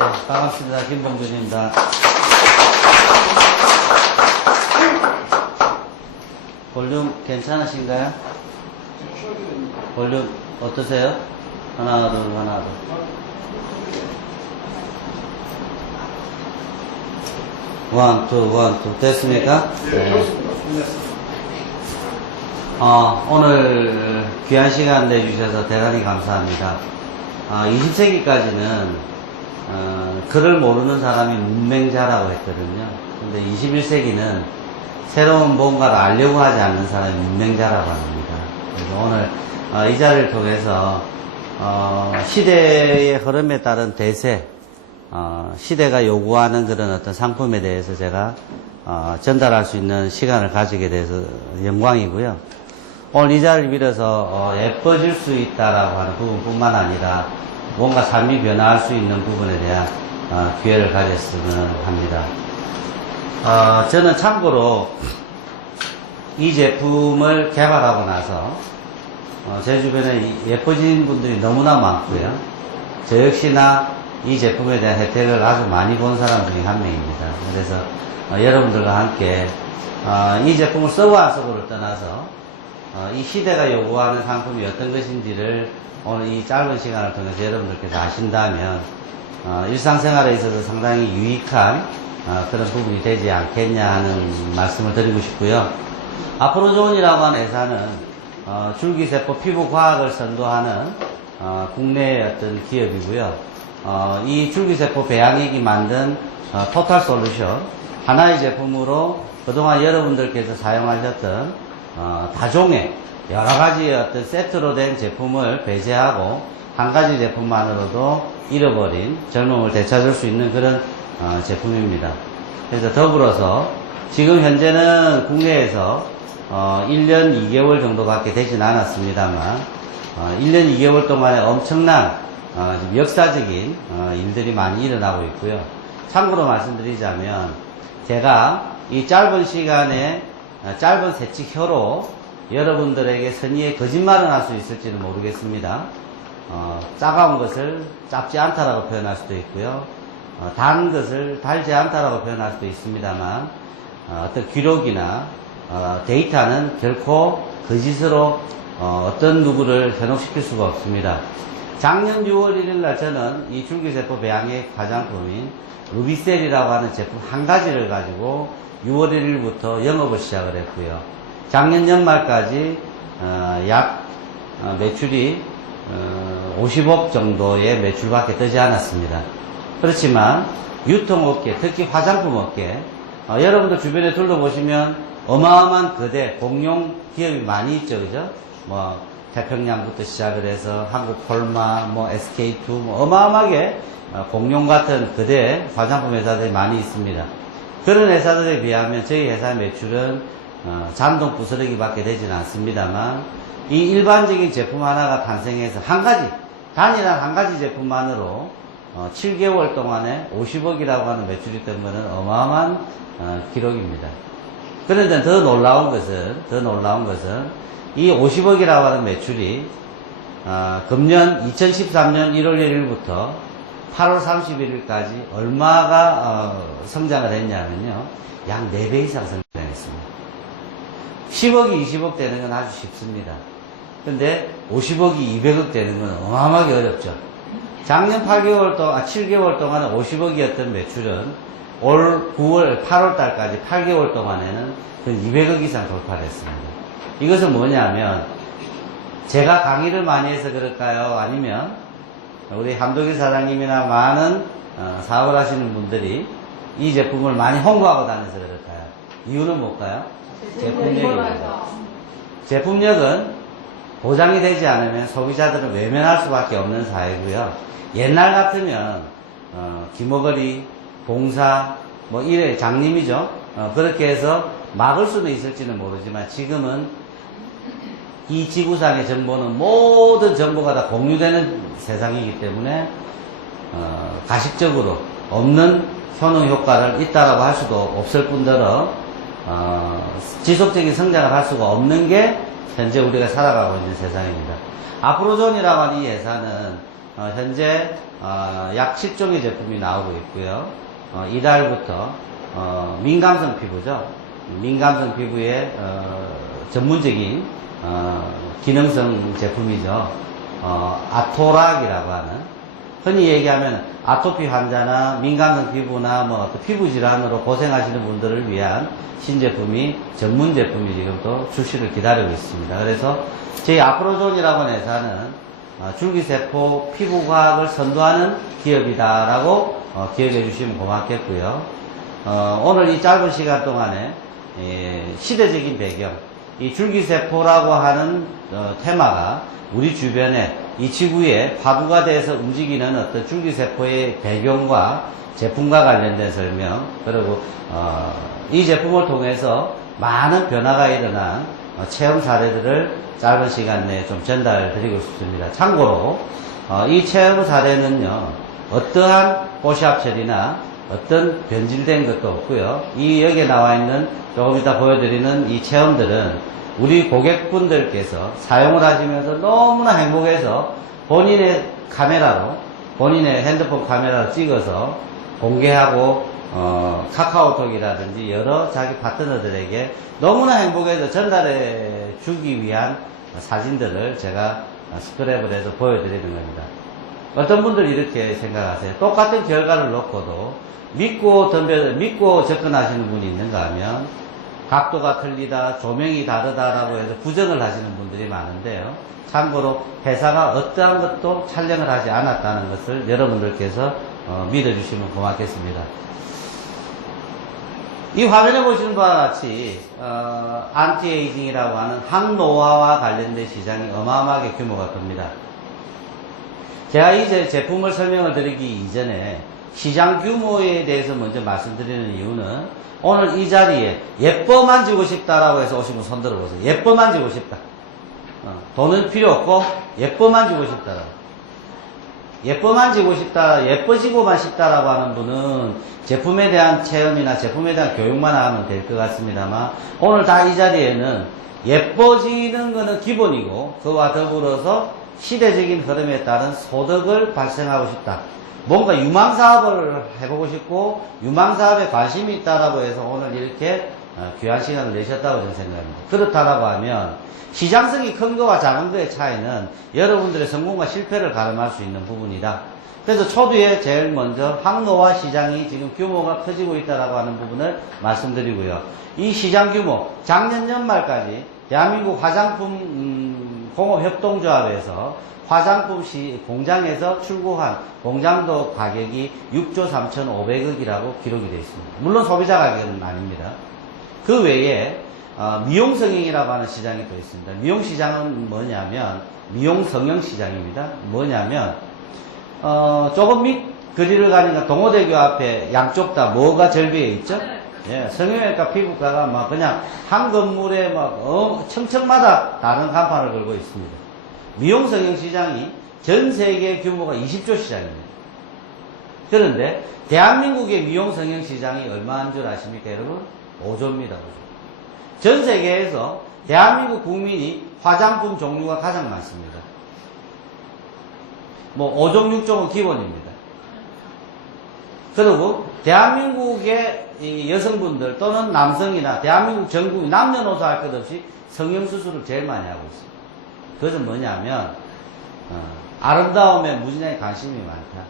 반갑습니다. 김봉준입니다. 볼륨 괜찮으신가요? 볼륨 어떠세요? 하나, 둘, 하나, 둘. 원, 투. 됐습니까? 네. 오늘 귀한 시간 내주셔서 대단히 감사합니다. 20세기까지는 글을 모르는 사람이 문맹자라고 했거든요. 근데 21세기는 새로운 뭔가를 알려고 하지 않는 사람이 문맹자라고 합니다. 그래서 오늘 이 자리를 통해서 시대의 흐름에 따른 대세, 시대가 요구하는 그런 어떤 상품에 대해서 제가 전달할 수 있는 시간을 가지게 돼서 영광이고요. 오늘 이 자리를 빌어서 예뻐질 수 있다라고 하는 부분뿐만 아니라 뭔가 삶이 변화할 수 있는 부분에 대한 기회를 가졌으면 합니다. 저는 참고로 이 제품을 개발하고 나서 제 주변에 예뻐진 분들이 너무나 많고요. 저 역시나 이 제품에 대한 혜택을 아주 많이 본 사람 중에 한 명입니다. 그래서 여러분들과 함께 이 제품을 쓰고 안 쓰고를 떠나서 이 시대가 요구하는 상품이 어떤 것인지를 오늘 이 짧은 시간을 통해서 여러분들께서 아신다면 일상생활에 있어서 상당히 유익한 그런 부분이 되지 않겠냐 하는 말씀을 드리고 싶고요. 아프로존이라고 하는 회사는 줄기세포 피부과학을 선도하는 국내의 어떤 기업이고요. 이 줄기세포 배양액이 만든 토탈솔루션 하나의 제품으로 그동안 여러분들께서 사용하셨던 다종의 여러가지 어떤 세트로 된 제품을 배제하고 한 가지 제품만으로도 잃어버린 젊음을 되찾을 수 있는 그런 제품입니다. 그래서 더불어서 지금 현재는 국내에서 1년 2개월 정도밖에 되진 않았습니다만 1년 2개월 동안에 엄청난 역사적인 일들이 많이 일어나고 있고요. 참고로 말씀드리자면 제가 이 짧은 시간에 짧은 세칙혀로 여러분들에게 선의의 거짓말은 할 수 있을지는 모르겠습니다. 짜가운 것을 짭지 않다라고 표현할 수도 있고요. 단 것을 달지 않다라고 표현할 수도 있습니다만 어떤 기록이나 데이터는 결코 거짓으로 어떤 누구를 현혹시킬 수가 없습니다. 작년 6월 1일 날 저는 이 줄기세포 배양액 화장품인 루비셀이라고 하는 제품 한 가지를 가지고 6월 1일부터 영업을 시작을 했고요. 작년 연말까지 약 매출이 50억 정도의 매출밖에 뜨지 않았습니다. 그렇지만 유통업계, 특히 화장품업계, 여러분들 주변에 둘러보시면 어마어마한 거대 공룡 기업이 많이 있죠, 그죠? 뭐 태평양부터 시작을 해서 한국폴마, 뭐 SK2, 뭐 어마어마하게 공룡 같은 거대 화장품 회사들이 많이 있습니다. 그런 회사들에 비하면 저희 회사 매출은 잔돈 부스러기밖에 되지는 않습니다만 이 일반적인 제품 하나가 탄생해서 한 가지, 단일한 한 가지 제품만으로 7개월 동안에 50억이라고 하는 매출이 뜬 것은 어마어마한 기록입니다. 그런데 더 놀라운 것은 이 50억이라고 하는 매출이 금년 2013년 1월 1일부터 8월 31일까지 얼마가 성장을 했냐면요. 약 4배 이상 성장했습니다. 10억이 20억 되는 건 아주 쉽습니다. 근데 50억이 200억 되는 건 어마어마하게 어렵죠. 작년 7개월 동안에 50억이었던 매출은 올 9월, 8월 달까지 8개월 동안에는 200억 이상 돌파를 했습니다. 이것은 뭐냐면 제가 강의를 많이 해서 그럴까요? 아니면 우리 함도기 사장님이나 많은 사업을 하시는 분들이 이 제품을 많이 홍보하고 다녀서 그럴까요? 이유는 뭘까요? 제품력입니다. 제품력은 보장이 되지 않으면 소비자들은 외면할 수밖에 없는 사회고요. 옛날 같으면 기머거리, 봉사, 뭐 이래 장님이죠. 그렇게 해서 막을 수는 있을지는 모르지만 지금은 이 지구상의 정보는 모든 정보가 다 공유되는 세상이기 때문에 가식적으로 없는 효능 효과를 있다라고 할 수도 없을 뿐더러 지속적인 성장을 할 수가 없는 게 현재 우리가 살아가고 있는 세상입니다. 아프로존이라고 하는 이 회사는 현재 약 7종의 제품이 나오고 있고요. 이달부터 민감성 피부죠. 민감성 피부의 전문적인 기능성 제품이죠. 아토락이라고 하는, 흔히 얘기하면 아토피 환자나 민감성 피부나 피부 질환으로 고생하시는 분들을 위한 신제품이, 전문 제품이 지금 또 출시를 기다리고 있습니다. 그래서 저희 아프로존이라고 하는 회사는 줄기세포 피부과학을 선도하는 기업이다라고 기억해 주시면 고맙겠고요. 오늘 이 짧은 시간 동안에 시대적인 배경, 이 줄기세포라고 하는 테마가 우리 주변에 이 지구에 화두가 돼서 움직이는 어떤 줄기세포의 배경과 제품과 관련된 설명, 그리고 이 제품을 통해서 많은 변화가 일어난 체험 사례들을 짧은 시간 내에 좀 전달 드리고 싶습니다. 참고로 이 체험 사례는요, 어떠한 포샵 처리나 어떤 변질된 것도 없고요. 이 여기에 나와 있는 조금 이따 보여드리는 이 체험들은 우리 고객분들께서 사용을 하시면서 너무나 행복해서 본인의 카메라로, 본인의 핸드폰 카메라로 찍어서 공개하고 카카오톡이라든지 여러 자기 파트너들에게 너무나 행복해서 전달해 주기 위한 사진들을 제가 스크랩을 해서 보여드리는 겁니다. 어떤 분들이 이렇게 생각하세요. 똑같은 결과를 놓고도 믿고 접근하시는 분이 있는가 하면 각도가 틀리다, 조명이 다르다라고 해서 부정을 하시는 분들이 많은데요. 참고로 회사가 어떠한 것도 촬영을 하지 않았다는 것을 여러분들께서 믿어주시면 고맙겠습니다. 이 화면에 보시는 바와 같이 안티에이징이라고 하는 항노화와 관련된 시장이 어마어마하게 규모가 큽니다. 제가 이 제품을 설명을 드리기 이전에 시장 규모에 대해서 먼저 말씀드리는 이유는, 오늘 이 자리에 예뻐 만지고 싶다라고 해서 오신 분 손 들어보세요. 예뻐 만지고 싶다. 돈은 필요 없고 예뻐 만지고 싶다라고. 예뻐 만지고 싶다, 예뻐지고만 싶다라고 하는 분은 제품에 대한 체험이나 제품에 대한 교육만 하면 될 것 같습니다만, 오늘 다 이 자리에는 예뻐지는 것은 기본이고, 그와 더불어서 시대적인 흐름에 따른 소득을 발생하고 싶다, 뭔가 유망사업을 해보고 싶고 유망사업에 관심이 있다라고 해서 오늘 이렇게 귀한 시간을 내셨다고 저는 생각합니다. 그렇다라고 하면 시장성이 큰 거와 작은 거의 차이는 여러분들의 성공과 실패를 가늠할 수 있는 부분이다. 그래서 초두에 제일 먼저 항노화 시장이 지금 규모가 커지고 있다라고 하는 부분을 말씀드리고요. 이 시장 규모, 작년 연말까지 대한민국 화장품 공업협동조합에서 화장품 공장에서 출고한 공장도 가격이 6조 3,500억이라고 기록이 되어 있습니다. 물론 소비자 가격은 아닙니다. 그 외에 미용 성형이라고 하는 시장이 또 있습니다. 미용 시장은 뭐냐면 미용 성형 시장입니다. 뭐냐면 조금 밑 거리를 가니까 동호대교 앞에 양쪽 다 뭐가 절비해 있죠? 예, 성형외과 피부과가 막 그냥 한 건물에 막 층층마다 다른 간판을 걸고 있습니다. 미용 성형 시장이 전 세계 규모가 20조 시장입니다. 그런데 대한민국의 미용 성형 시장이 얼마인 줄 아십니까, 여러분? 5조입니다. 5조. 전 세계에서 대한민국 국민이 화장품 종류가 가장 많습니다. 5종, 6종은 기본입니다. 그리고 대한민국의 이 여성분들 또는 남성이나 대한민국 전국 남녀노소 할 것 없이 성형수술을 제일 많이 하고 있습니다. 그것은 뭐냐면 아름다움에 무진하게 관심이 많다.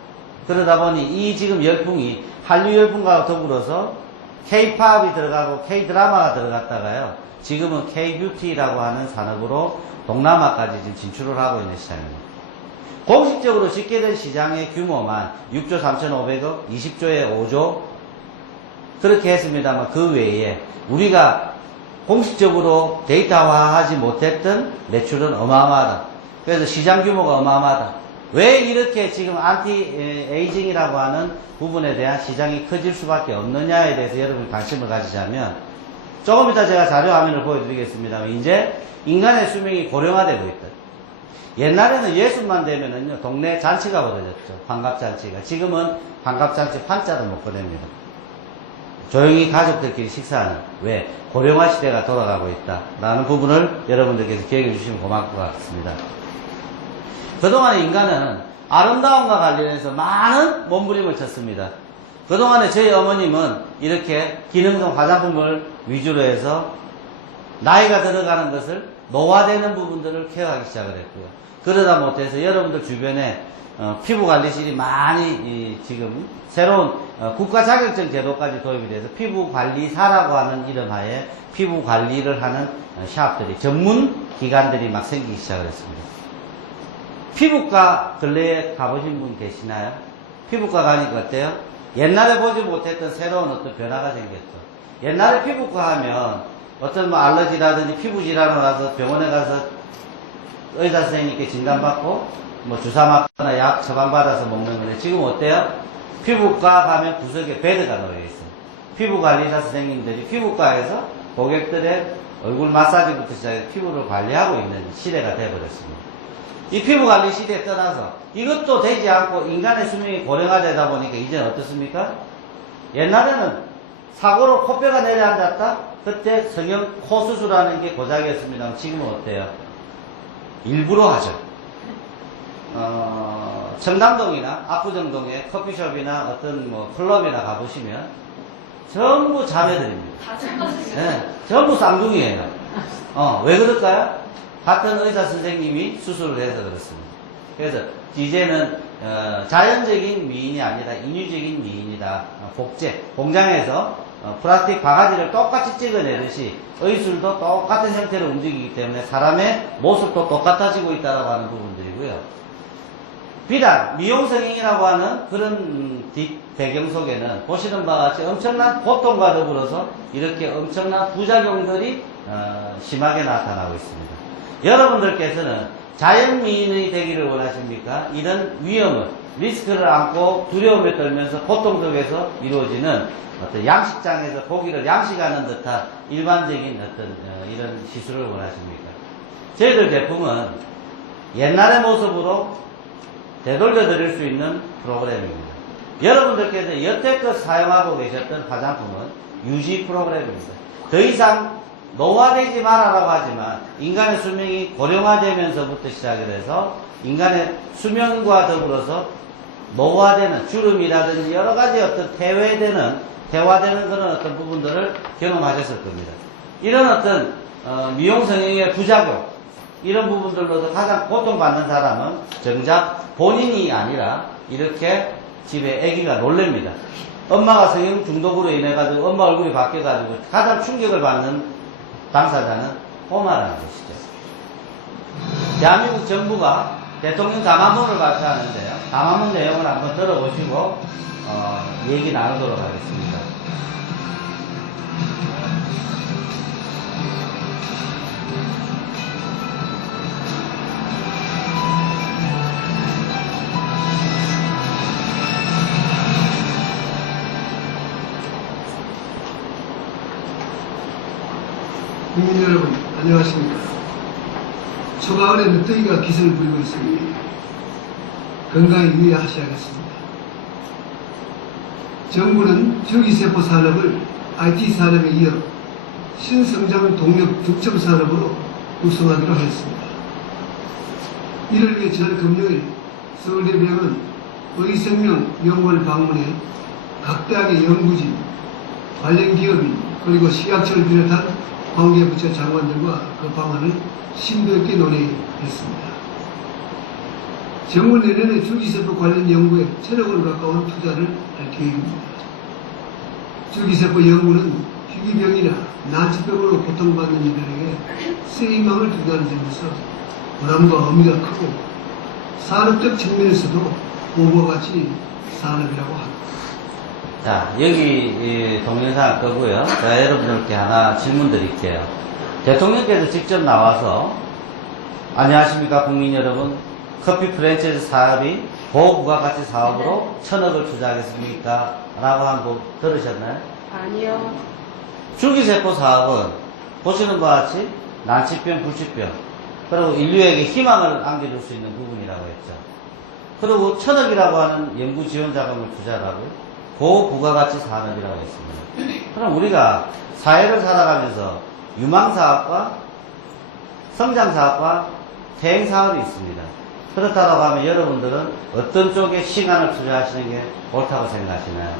그러다 보니 이 지금 열풍이 한류 열풍과 더불어서 K-팝이 들어가고 K-드라마가 들어갔다가요, 지금은 K-뷰티라고 하는 산업으로 동남아까지 지금 진출을 하고 있는 시장입니다. 공식적으로 집계된 시장의 규모만 6조 3,500억, 20조에 5조 그렇게 했습니다만, 그 외에 우리가 공식적으로 데이터화하지 못했던 매출은 어마어마하다. 그래서 시장 규모가 어마어마하다. 왜 이렇게 지금 안티에이징이라고 하는 부분에 대한 시장이 커질 수밖에 없느냐에 대해서 여러분이 관심을 가지자면, 조금 이따 제가 자료 화면을 보여드리겠습니다만, 이제 인간의 수명이 고령화되고 있다. 옛날에는 예술만 되면은요, 동네 잔치가 벌어졌죠. 환갑잔치가. 지금은 환갑잔치 판자도 못 꺼냅니다. 조용히 가족들끼리 식사하는, 왜? 고령화 시대가 돌아가고 있다 라는 부분을 여러분들께서 기억해 주시면 고마울 것 같습니다. 그동안 인간은 아름다움과 관련해서 많은 몸부림을 쳤습니다. 그동안에 저희 어머님은 이렇게 기능성 화장품을 위주로 해서 나이가 들어가는 것을 노화되는 부분들을 케어하기 시작을 했고요. 그러다 못해서 여러분들 주변에 피부관리실이 많이 지금 새로운 국가 자격증 제도까지 도입이 돼서 피부관리사라고 하는 이름하에 피부관리를 하는 샵들이 전문 기관들이 막 생기기 시작을 했습니다. 피부과 근래에 가보신 분 계시나요? 피부과 가니까 어때요? 옛날에 보지 못했던 새로운 어떤 변화가 생겼죠. 옛날에 피부과 하면 어떤 뭐 알러지라든지 피부 질환을 와서 병원에 가서 의사 선생님께 진단받고 뭐 주사 맞거나 약 처방받아서 먹는 건데 지금 어때요? 피부과 가면 구석에 베드가 놓여 있어요. 피부관리사 선생님들이 피부과에서 고객들의 얼굴 마사지부터 시작해서 피부를 관리하고 있는 시대가 되어버렸습니다. 이 피부관리 시대에 떠나서 이것도 되지 않고 인간의 수명이 고령화되다 보니까 이제는 어떻습니까? 옛날에는 사고로 코뼈가 내려앉았다? 그때 성형 코 수술하는 게 고작이었습니다. 지금은 어때요? 일부러 하죠. 청담동이나 압구정동에 커피숍이나 어떤 뭐 클럽이나 가보시면 전부 자매들입니다. 네, 전부 쌍둥이에요. 왜 그럴까요? 같은 의사 선생님이 수술을 해서 그렇습니다. 그래서 이제는 자연적인 미인이 아니라 인위적인 미인이다. 복제, 공장에서 플라스틱 바가지를 똑같이 찍어내듯이 의술도 똑같은 형태로 움직이기 때문에 사람의 모습도 똑같아지고 있다고 하는 부분들이고요. 비단, 미용성형이라고 하는 그런 배경 속에는 보시는 바와 같이 엄청난 고통과 더불어서 이렇게 엄청난 부작용들이 심하게 나타나고 있습니다. 여러분들께서는 자연미인이 되기를 원하십니까? 이런 위험을, 리스크를 안고 두려움에 떨면서 고통 속에서 이루어지는 어떤 양식장에서 고기를 양식하는 듯한 일반적인 어떤 이런 시술을 원하십니까? 저희들 제품은 옛날의 모습으로 되돌려 드릴 수 있는 프로그램입니다. 여러분들께서 여태껏 사용하고 계셨던 화장품은 유지 프로그램입니다. 더 이상 노화되지 말아라고 하지만 인간의 수명이 고령화되면서부터 시작을 해서 인간의 수명과 더불어서 노화되는 주름이라든지 여러 가지 어떤 퇴화되는 그런 어떤 부분들을 경험하셨을 겁니다. 이런 어떤 미용 성형의 부작용 이런 부분들로도 가장 고통받는 사람은 정작 본인이 아니라 이렇게 집에 아기가 놀랍니다. 엄마가 성형 중독으로 인해 가지고 엄마 얼굴이 바뀌어 가지고 가장 충격을 받는 당사자는 꼬마라는 것이죠. 대한민국 정부가 대통령 담화문을 발표하는데요. 담화문 내용을 한번 들어보시고 얘기 나누도록 하겠습니다. 국민 여러분, 안녕하십니까. 초가을에 늦더위가 기승을 부리고 있습니다. 건강에 유의하셔야겠습니다. 정부는 전기세포 산업을 IT 산업에 이어 신성장 동력 득점 산업으로 육성하기로 하였습니다. 이를 위해 지난 금요일 서울대병원 의생명연구원을 방문해 각 대학의 연구진, 관련 기업인 그리고 식약처를 비롯한 관계부처 장관들과 그 방안을 심도 있게 논의했습니다. 정부 내년에 줄기세포 관련 연구에 1,000억 원 가까운 투자를 할 계획입니다. 줄기세포 연구는 희귀병이나 난치병으로 고통받는 이들에게 새 희망을 주게 하는 점에서 부담과 의미가 크고 산업적 측면에서도 오버와 같이 산업이라고 합니다. 자, 여기 동영상을 끄고요. 제가 여러분들께 하나 질문 드릴게요. 대통령께서 직접 나와서 안녕하십니까 국민 여러분, 커피 프랜차이즈 사업이 고부가가치 사업으로 1,000억을 투자하겠습니까? 라고 한 거 들으셨나요? 아니요. 줄기세포 사업은 보시는 바와 같이 난치병, 불치병 그리고 인류에게 희망을 안겨줄 수 있는 부분이라고 했죠. 그리고 1,000억이라고 하는 연구 지원 자금을 투자를 하고요. 고부가가치 산업이라고 했습니다. 그럼 우리가 사회를 살아가면서 유망사업과 성장사업과 퇴행사업이 있습니다. 그렇다고 하면 여러분들은 어떤 쪽에 시간을 투자하시는 게 옳다고 생각하시나요?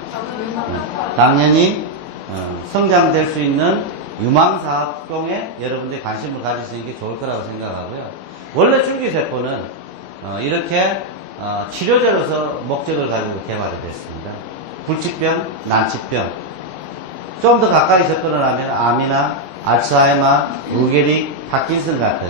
당연히 성장될 수 있는 유망사업 쪽에 여러분들이 관심을 가지시는 게 좋을 거라고 생각하고요. 원래 줄기세포는 이렇게 치료제로서 목적을 가지고 개발이 됐습니다. 불치병, 난치병. 좀 더 가까이 접근을 하면 암이나 알츠하이머, 루게릭, 파킨슨 같은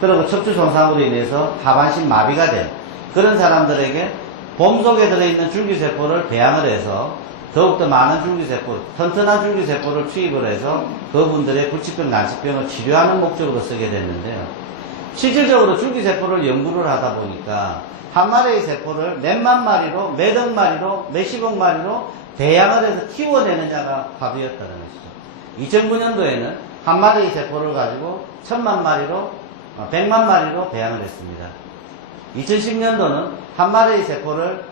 그리고 척추 손상으로 인해서 하반신 마비가 된 그런 사람들에게 몸속에 들어있는 줄기세포를 배양을 해서 더욱더 많은 줄기세포, 튼튼한 줄기세포를 투입을 해서 그분들의 불치병, 난치병을 치료하는 목적으로 쓰게 됐는데요. 실질적으로 줄기세포를 연구를 하다 보니까 한 마리의 세포를 몇만 마리로, 몇억 마리로, 몇십억 마리로 배양을 해서 키워내느냐가 답이었다는 것이죠. 2009년도에는 한 마리의 세포를 가지고 1000만 마리로, 100만 마리로 배양을 했습니다. 2010년도는 한 마리의 세포를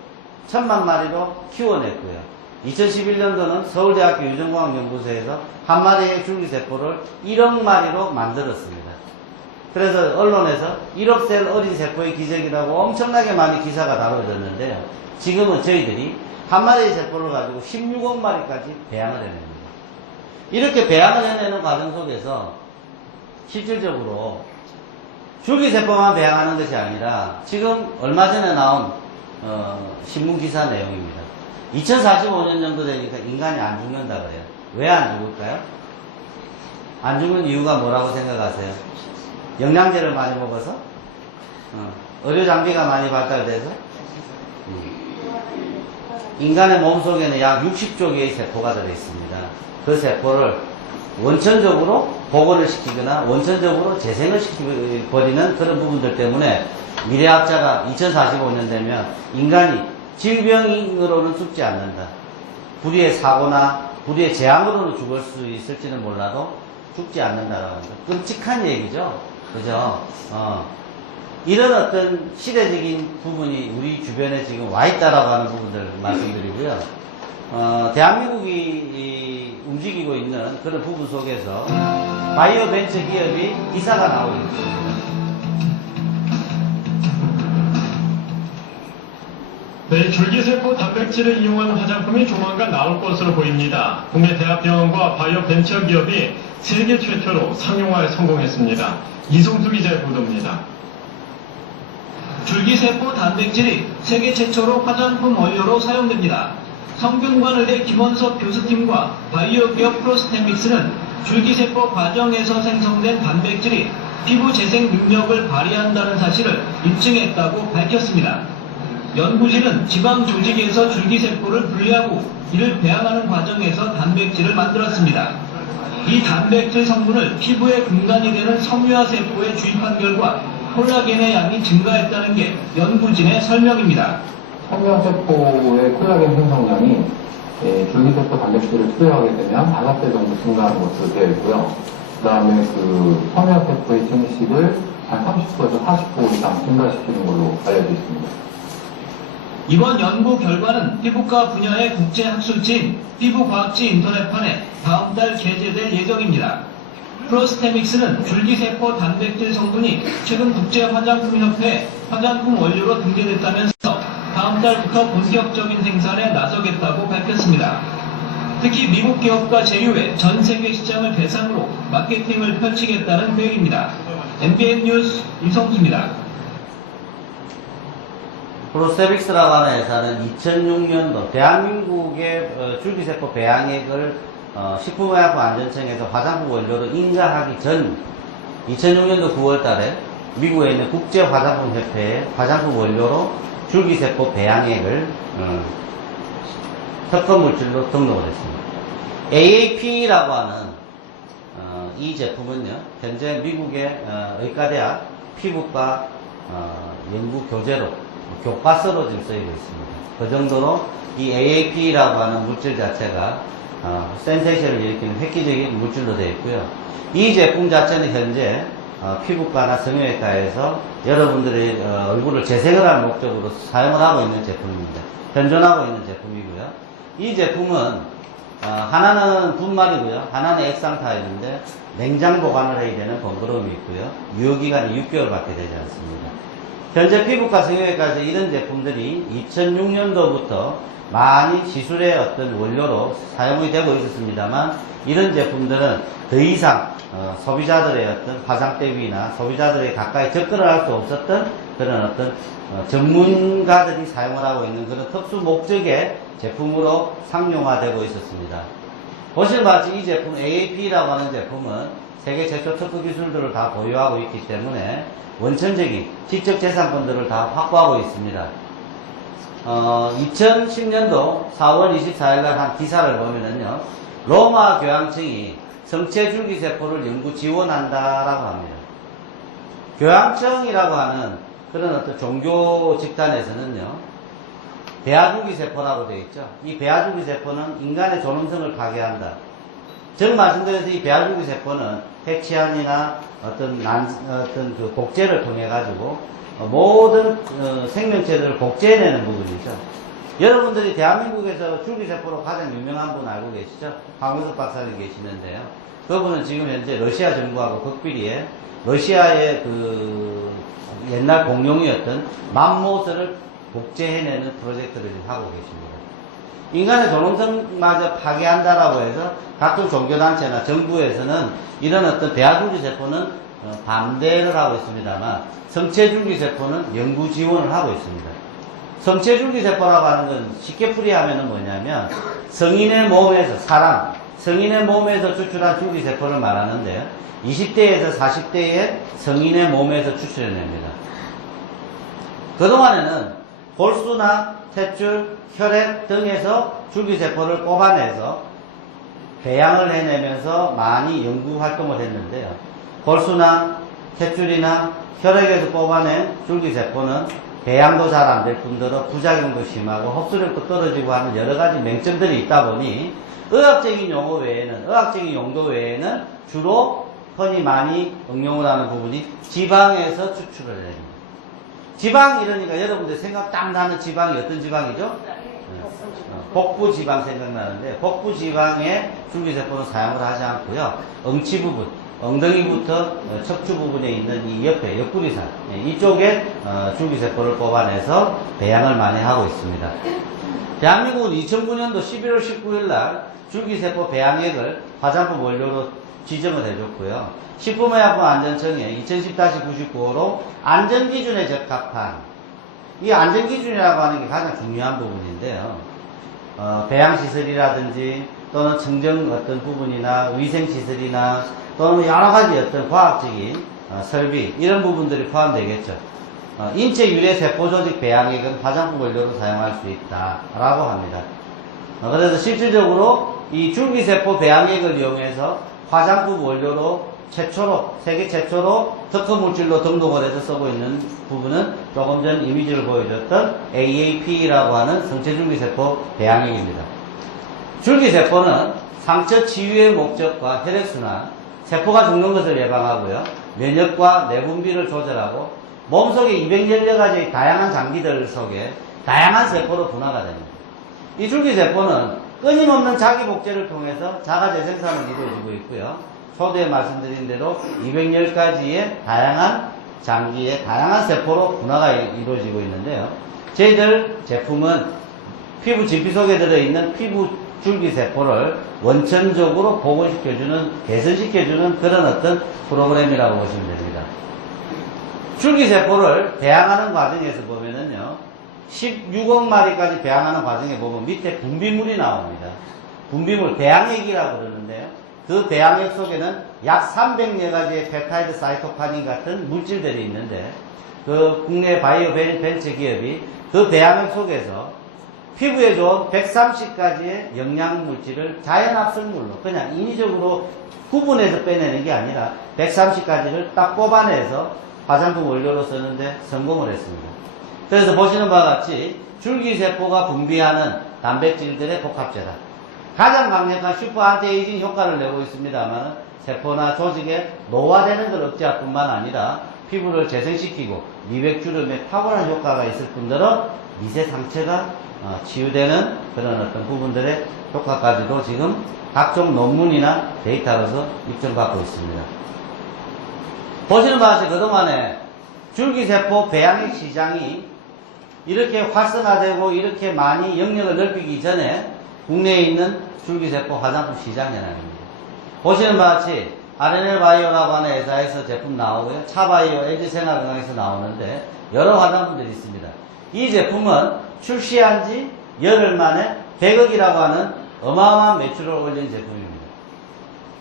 1000만 마리로 키워냈고요. 2011년도는 서울대학교 유전공학연구소에서 한 마리의 줄기세포를 1억 마리로 만들었습니다. 그래서 언론에서 1억 셀 어린 세포의 기적이라고 엄청나게 많이 기사가 다뤄졌는데요. 지금은 저희들이 한 마리의 세포를 가지고 16억 마리까지 배양을 해냅니다. 이렇게 배양을 해내는 과정 속에서 실질적으로 줄기세포만 배양하는 것이 아니라 지금 얼마 전에 나온 신문기사 내용입니다. 2045년 정도 되니까 인간이 안 죽는다 그래요. 왜 안 죽을까요? 안 죽는 이유가 뭐라고 생각하세요? 영양제를 많이 먹어서? 의료 장비가 많이 발달돼서? 인간의 몸속에는 약 60조 개의 세포가 들어있습니다. 그 세포를 원천적으로 복원을 시키거나 원천적으로 재생을 시켜버리는 그런 부분들 때문에 미래학자가 2045년 되면 인간이 질병으로는 죽지 않는다. 불의의 사고나 불의의 재앙으로는 죽을 수 있을지는 몰라도 죽지 않는다라고 합니다. 끔찍한 얘기죠. 그죠? 이런 어떤 시대적인 부분이 우리 주변에 지금 와 있다라고 하는 부분들 말씀드리고요. 대한민국이 움직이고 있는 그런 부분 속에서 바이오 벤처 기업이 이사가 나오고 있습니다. 네, 줄기세포 단백질을 이용한 화장품이 조만간 나올 것으로 보입니다. 국내 대학병원과 바이오 벤처 기업이 세계 최초로 상용화에 성공했습니다. 이성수 기자의 보도입니다. 줄기세포 단백질이 세계 최초로 화장품 원료로 사용됩니다. 성균관의대 김원석 교수팀과 바이오 기업 프로스테믹스는 줄기세포 과정에서 생성된 단백질이 피부 재생 능력을 발휘한다는 사실을 입증했다고 밝혔습니다. 연구진은 지방 조직에서 줄기세포를 분리하고 이를 배양하는 과정에서 단백질을 만들었습니다. 이 단백질 성분을 피부에 분간이 되는 섬유화세포에 주입한 결과 콜라겐의 양이 증가했다는 게 연구진의 설명입니다. 섬유화세포의 콜라겐 생성량이 줄기세포 단백질을 투여하게 되면 5배 정도 증가하는 것으로 되어 있고요. 그 다음에 그 섬유화세포의 증식을 한 30%에서 40% 이상 증가시키는 걸로 알려져 있습니다. 이번 연구 결과는 피부과 분야의 국제학술지인 피부과학지 인터넷판에 다음 달 게재될 예정입니다. 프로스테믹스는 줄기세포 단백질 성분이 최근 국제화장품협회에 화장품 원료로 등재됐다면서 다음 달부터 본격적인 생산에 나서겠다고 밝혔습니다. 특히 미국 기업과 제휴해 전 세계 시장을 대상으로 마케팅을 펼치겠다는 계획입니다. MBN 뉴스 이성수입니다. 프로스테믹스라고 하는 회사는 2006년도 대한민국의 줄기세포 배양액을 식품의약품안전청에서 화장품 원료로 인가하기 전 2006년도 9월 달에 미국에 있는 국제화장품협회에 화장품 원료로 줄기세포 배양액을 특허 물질로 등록을 했습니다. AAP라고 하는 이 제품은요, 현재 미국의 의과대학 피부과 연구 교재로 교과서로 지금 쓰이고 있습니다. 그 정도로 이 AAP라고 하는 물질 자체가 센세이션을 일으키는 획기적인 물질로 되어 있고요. 이 제품 자체는 현재 피부과나 성형외과에서 여러분들의 얼굴을 재생을 할 목적으로 사용을 하고 있는 제품입니다. 현존하고 있는 제품이고요. 이 제품은 하나는 분말이고요. 하나는 액상타입인데 냉장 보관을 해야 되는 번거로움이 있고요. 유효기간이 6개월밖에 되지 않습니다. 현재 피부과 성형외과에서 이런 제품들이 2006년도부터 많이 시술의 어떤 원료로 사용이 되고 있었습니다만, 이런 제품들은 더 이상 소비자들의 어떤 화장대 위나 소비자들의 가까이 접근을 할 수 없었던 그런 어떤 전문가들이 사용을 하고 있는 그런 특수 목적의 제품으로 상용화되고 있었습니다. 보시는 바와 같이 이 제품 AAP라고 하는 제품은 세계 최초 특허 기술들을 다 보유하고 있기 때문에 원천적인 지적 재산권들을 다 확보하고 있습니다. 2010년도 4월 24일 날 한 기사를 보면은요, 로마 교황청이 성체 줄기세포를 연구 지원한다라고 합니다. 교황청이라고 하는 그런 어떤 종교 집단에서는요, 배아줄기세포라고 되어 있죠. 이 배아줄기세포는 인간의 존엄성을 파괴한다. 전 말씀드려서 이 배아줄기세포는 핵치안이나 어떤 그 복제를 통해 가지고 모든 생명체들을 복제해내는 부분이죠. 여러분들이 대한민국에서 줄기세포로 가장 유명한 분 알고 계시죠? 황우석 박사님 계시는데요. 그분은 지금 현재 러시아 정부하고 극비리에 러시아의 그 옛날 공룡이었던 맘모스를 복제해내는 프로젝트를 지금 하고 계십니다. 인간의 존엄성마저 파괴한다라고 해서 각종 종교단체나 정부에서는 이런 어떤 배아줄기세포는 반대를 하고 있습니다만, 성체줄기세포는 연구 지원을 하고 있습니다. 성체줄기세포라고 하는 건 쉽게 풀이하면 뭐냐면, 성인의 몸에서, 성인의 몸에서 추출한 줄기세포를 말하는데요. 20대에서 40대의 성인의 몸에서 추출해냅니다. 그동안에는 골수나 탯줄, 혈액 등에서 줄기세포를 뽑아내서 배양을 해내면서 많이 연구 활동을 했는데요. 골수나 탯줄이나 혈액에서 뽑아낸 줄기세포는 배양도 잘 안 될 뿐더러 부작용도 심하고 흡수력도 떨어지고 하는 여러 가지 맹점들이 있다 보니 의학적인 용도 외에는 주로 흔히 많이 응용을 하는 부분이 지방에서 추출을 해냅니다. 지방 이러니까 여러분들 생각 딱 나는 지방이 어떤 지방이죠? 복부 지방 생각나는데, 복부 지방에 줄기세포는 사용을 하지 않고요. 엉치 부분, 엉덩이부터 척추 부분에 있는 이 옆에 옆구리살, 이쪽에 줄기세포를 뽑아내서 배양을 많이 하고 있습니다. 대한민국은 2009년도 11월 19일 날 줄기세포 배양액을 화장품 원료로 지정을 해줬고요. 식품의약품안전청에 2010-99호로 안전기준에 적합한, 이 안전기준이라고 하는 게 가장 중요한 부분인데요. 배양시설이라든지 또는 청정 어떤 부분이나 위생시설이나 또는 여러가지 어떤 과학적인 설비, 이런 부분들이 포함되겠죠. 인체 유래 세포조직 배양액은 화장품 원료로 사용할 수 있다라고 합니다. 그래서 실질적으로 이 줄기세포 배양액을 이용해서 화장품 원료로 세계 최초로 특허물질로 등록을 해서 쓰고 있는 부분은 조금 전 이미지를 보여줬던 AAP라고 하는 성체줄기세포 배양액입니다. 줄기세포는 상처 치유의 목적과 혈액순환, 세포가 죽는 것을 예방하고요, 면역과 내분비를 조절하고 몸속에 200여 가지의 다양한 장기들 속에 다양한 세포로 분화가 됩니다. 이 줄기세포는 끊임없는 자기 복제를 통해서 자가 재생산을 이루어지고 있고요. 초대에 말씀드린 대로 210가지의 다양한 장기의 다양한 세포로 분화가 이루어지고 있는데요. 저희들 제품은 피부 진피 속에 들어있는 피부 줄기세포를 원천적으로 복원시켜주는, 개선시켜주는 그런 어떤 프로그램이라고 보시면 됩니다. 줄기세포를 배양하는 과정에서 보면은요, 16억 마리까지 배양하는 과정에 보면 밑에 분비물이 나옵니다. 분비물, 배양액이라고 그러는데요. 그 배양액 속에는 약 300여 가지의 펩타이드 사이토카닌 같은 물질들이 있는데, 그 국내 바이오 벤처 기업이 그 배양액 속에서 피부에 좋은 130가지의 영양물질을 자연합성물로 그냥 인위적으로 구분해서 빼내는 게 아니라 130가지를 딱 뽑아내서 화장품 원료로 쓰는데 성공을 했습니다. 그래서 보시는 바와 같이 줄기세포가 분비하는 단백질들의 복합제다. 가장 강력한 슈퍼 안티에이징 효과를 내고 있습니다만, 세포나 조직의 노화되는 걸 억제할 뿐만 아니라 피부를 재생시키고 미백주름에 탁월한 효과가 있을 뿐더러 미세 상처가 치유되는 그런 어떤 부분들의 효과까지도 지금 각종 논문이나 데이터로서 입증받고 있습니다. 보시는 바와 같이 그동안에 줄기세포 배양액 시장이 이렇게 활성화되고 이렇게 많이 영역을 넓히기 전에 국내에 있는 줄기세포 화장품 시장 현황입니다. 보시는 바와 같이 RNL 바이오라고 하는 회사에서 제품 나오고요. 차바이오, LG생활건강에서 나오는데 여러 화장품들이 있습니다. 이 제품은 출시한 지 열흘 만에 100억이라고 하는 어마어마한 매출을 올린 제품입니다.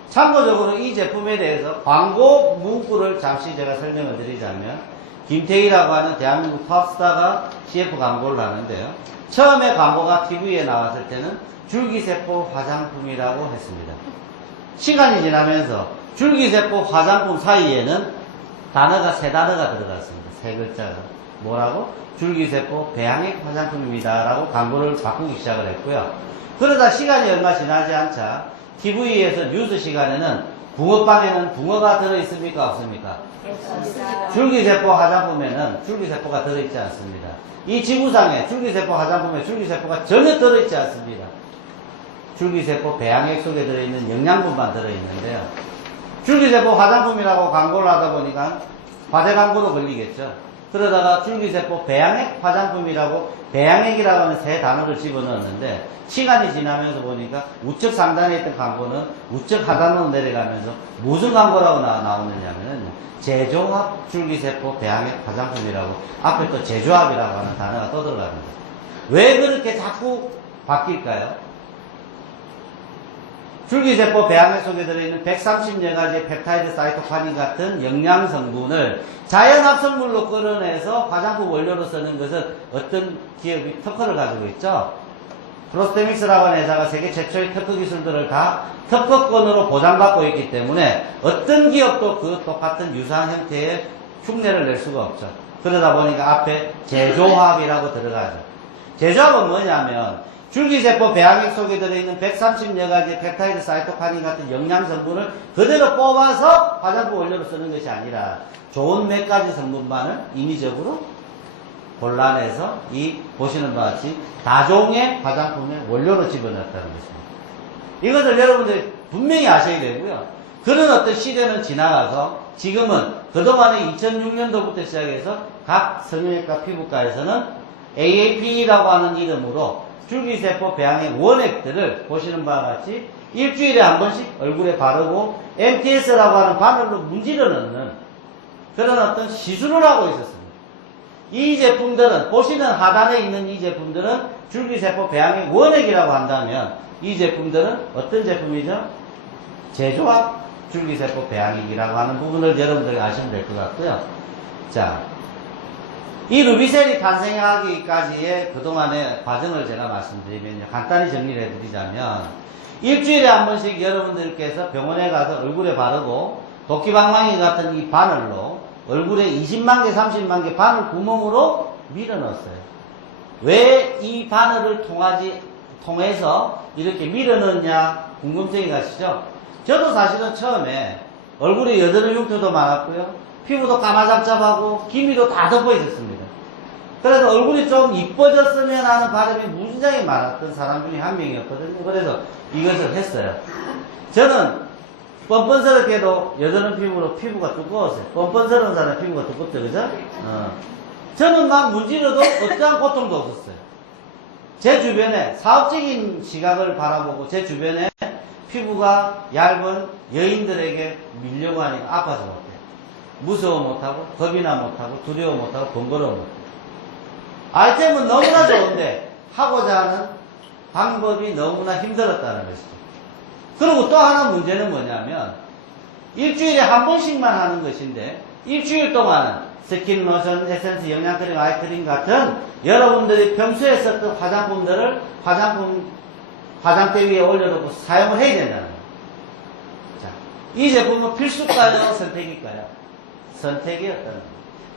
참고적으로 이 제품에 대해서 광고 문구를 잠시 제가 설명을 드리자면 김태희라고 하는 대한민국 탑스타가 CF 광고를 하는데요. 처음에 광고가 TV에 나왔을 때는 줄기세포 화장품이라고 했습니다. 시간이 지나면서 줄기세포 화장품 사이에는 단어가 세 단어가 들어갔습니다. 세 글자가. 뭐라고? 줄기세포 배양액 화장품입니다. 라고 광고를 바꾸기 시작을 했고요. 그러다 시간이 얼마 지나지 않자 TV에서 뉴스 시간에는 붕어빵에는 붕어가 들어있습니까? 없습니까? 줄기세포 화장품에는 줄기세포가 들어있지 않습니다. 이 지구상에 줄기세포 화장품에 줄기세포가 전혀 들어있지 않습니다. 줄기세포 배양액 속에 들어있는 영양분만 들어있는데요. 줄기세포 화장품이라고 광고를 하다 보니까 과대 광고로 걸리겠죠. 그러다가 줄기세포 배양액 화장품이라고 배양액이라고 하는 세 단어를 집어넣었는데 시간이 지나면서 보니까 우측 상단에 있던 광고는 우측 하단으로 내려가면서 무슨 광고라고 나오느냐면 제조합 줄기세포 배양액 화장품이라고 앞에 또 제조합이라고 하는 단어가 또 들어갑니다. 왜 그렇게 자꾸 바뀔까요? 줄기세포 배양액 속에 들어있는 130여 가지의 펩타이드 사이토카닌 같은 영양 성분을 자연합성물로 끌어내서 화장품 원료로 쓰는 것은 어떤 기업이 특허를 가지고 있죠. 프로스테믹스라고 하는 회사가 세계 최초의 특허 기술들을 다 특허권으로 보장받고 있기 때문에 어떤 기업도 그 똑같은 유사한 형태의 흉내를 낼 수가 없죠. 그러다 보니까 앞에 제조합이라고 들어가죠. 제조합은 뭐냐면 줄기세포 배양액 속에 들어있는 130여 가지의 펩타이드 사이토카닌 같은 영양 성분을 그대로 뽑아서 화장품 원료로 쓰는 것이 아니라 좋은 몇 가지 성분만을 인위적으로 골라내서 이 보시는 바와 같이 다종의 화장품의 원료로 집어넣었다는 것입니다. 이것을 여러분들이 분명히 아셔야 되고요. 그런 어떤 시대는 지나가서 지금은 그동안에 2006년도부터 시작해서 각 성형외과 피부과에서는 AAP라고 하는 이름으로 줄기세포 배양액 원액들을 보시는 바와 같이 일주일에 한 번씩 얼굴에 바르고 MTS라고 하는 바늘로 문질러 넣는 그런 어떤 시술을 하고 있었습니다. 이 제품들은 보시는 하단에 있는 이 제품들은 줄기세포 배양액 원액이라고 한다면 이 제품들은 어떤 제품이죠? 제조합 줄기세포 배양액이라고 하는 부분을 여러분들이 아시면 될 것 같고요. 자, 이 루비셀이 탄생하기까지의 그동안의 과정을 제가 말씀드리면 간단히 정리를 해드리자면 일주일에 한 번씩 여러분들께서 병원에 가서 얼굴에 바르고 도끼방망이 같은 이 바늘로 얼굴에 20만 개, 30만 개 바늘 구멍으로 밀어 넣었어요. 왜 이 바늘을 통해서 이렇게 밀어 넣었냐 궁금증이 가시죠? 저도 사실은 처음에 얼굴에 여드름 흉터도 많았고요. 피부도 까마잡잡하고 기미도 다 덮어 있었습니다. 그래서 얼굴이 좀 이뻐졌으면 하는 바람이 무지하게 많았던 사람 중에 한 명이었거든요. 그래서 이것을 했어요. 저는 뻔뻔스럽게도 여드름 피부로 피부가 두꺼웠어요. 뻔뻔스러운 사람 피부가 두껍죠, 그죠? 저는 막 문지러도 어떠한 고통도 없었어요. 제 주변에 사업적인 시각을 바라보고 제 주변에 피부가 얇은 여인들에게 밀려고 하니까 아파서 못해요. 무서워 못하고 겁이나 못하고 두려워 못하고 번거로워 못해요. 아이템은 너무나 좋은데 하고자 하는 방법이 너무나 힘들었다는 것이죠. 그리고 또 하나 문제는 뭐냐면 일주일에 한 번씩만 하는 것인데 일주일 동안은 스킨 로션, 에센스, 영양크림, 아이크림 같은 여러분들이 평소에 썼던 화장품들을 화장대 위에 올려놓고 사용을 해야 된다는 거예요. 자, 이 제품은 필수일까요? 선택일까요? 선택이었다는 거예요.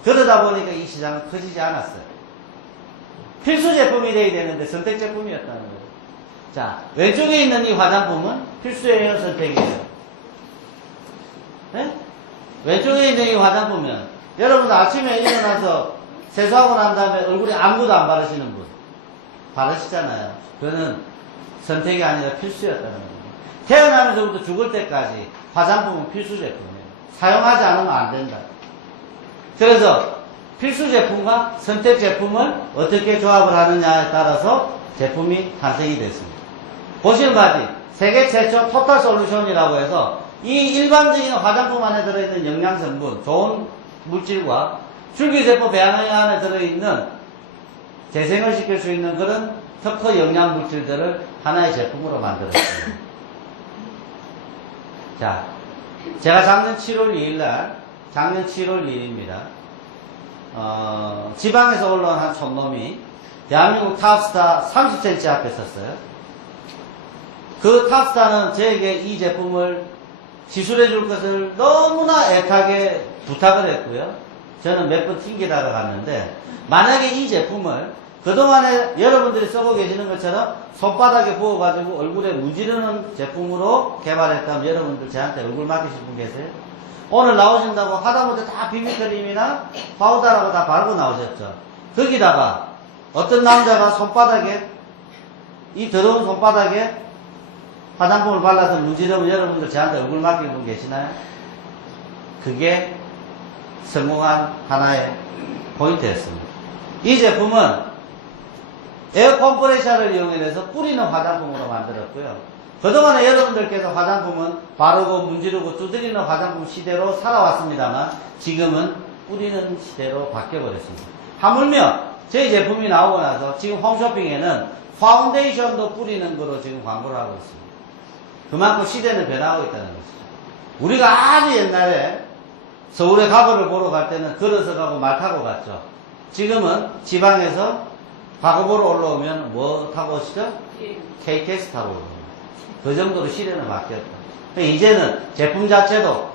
그러다 보니까 이 시장은 커지지 않았어요. 필수 제품이 돼야 되는데 선택 제품이었다는 거예요. 자, 왼쪽에 있는 이 화장품은 필수예요, 선택이에요? 네? 왼쪽에 있는 이 화장품은 여러분 아침에 일어나서 세수하고 난 다음에 얼굴에 아무것도 안 바르시는 분 바르시잖아요. 그거는 선택이 아니라 필수였다는 겁니다. 태어나면서부터 죽을 때까지 화장품은 필수 제품이에요. 사용하지 않으면 안 된다. 그래서 필수 제품과 선택 제품을 어떻게 조합을 하느냐에 따라서 제품이 탄생이 됐습니다. 보시는 바지 세계 최초 토탈 솔루션이라고 해서 이 일반적인 화장품 안에 들어있는 영양성분, 좋은 물질과 줄기세포 배양액 안에 들어있는 재생을 시킬 수 있는 그런 특허 영양 물질들을 하나의 제품으로 만들었습니다. 자, 제가 작년 7월 2일입니다. 지방에서 올라온 한 촌놈이 대한민국 탑스타 30cm 앞에 섰어요. 그 탑스타는 저에게 이 제품을 시술해 줄 것을 너무나 애타게 부탁을 했고요. 저는 몇 번 튕기다가 갔는데, 만약에 이 제품을 그동안에 여러분들이 쓰고 계시는 것처럼 손바닥에 부어가지고 얼굴에 문지르는 제품으로 개발했다면 여러분들 저한테 얼굴 맡기실 분 계세요? 오늘 나오신다고 하다못해 다 비비크림이나 파우더라고 다 바르고 나오셨죠. 거기다가 어떤 남자가 손바닥에, 이 더러운 손바닥에 화장품을 발라서 문지르면 여러분들 저한테 얼굴 맡기는 분 계시나요? 그게 성공한 하나의 포인트였습니다. 이 제품은 에어 컴프레셔를 이용해서 뿌리는 화장품으로 만들었고요. 그동안에 여러분들께서 화장품은 바르고 문지르고 두드리는 화장품 시대로 살아왔습니다만 지금은 뿌리는 시대로 바뀌어버렸습니다. 하물며 저희 제품이 나오고 나서 지금 홈쇼핑에는 파운데이션도 뿌리는 거로 지금 광고를 하고 있습니다. 그만큼 시대는 변하고 있다는 것이죠. 우리가 아주 옛날에 서울에 가구를 보러 갈 때는 걸어서 가고 말 타고 갔죠. 지금은 지방에서 가구 보러 올라오면 뭐 타고 오시죠? KTX 타고 오는 겁니다. 그 정도로 시대는 바뀌었다. 이제는 제품 자체도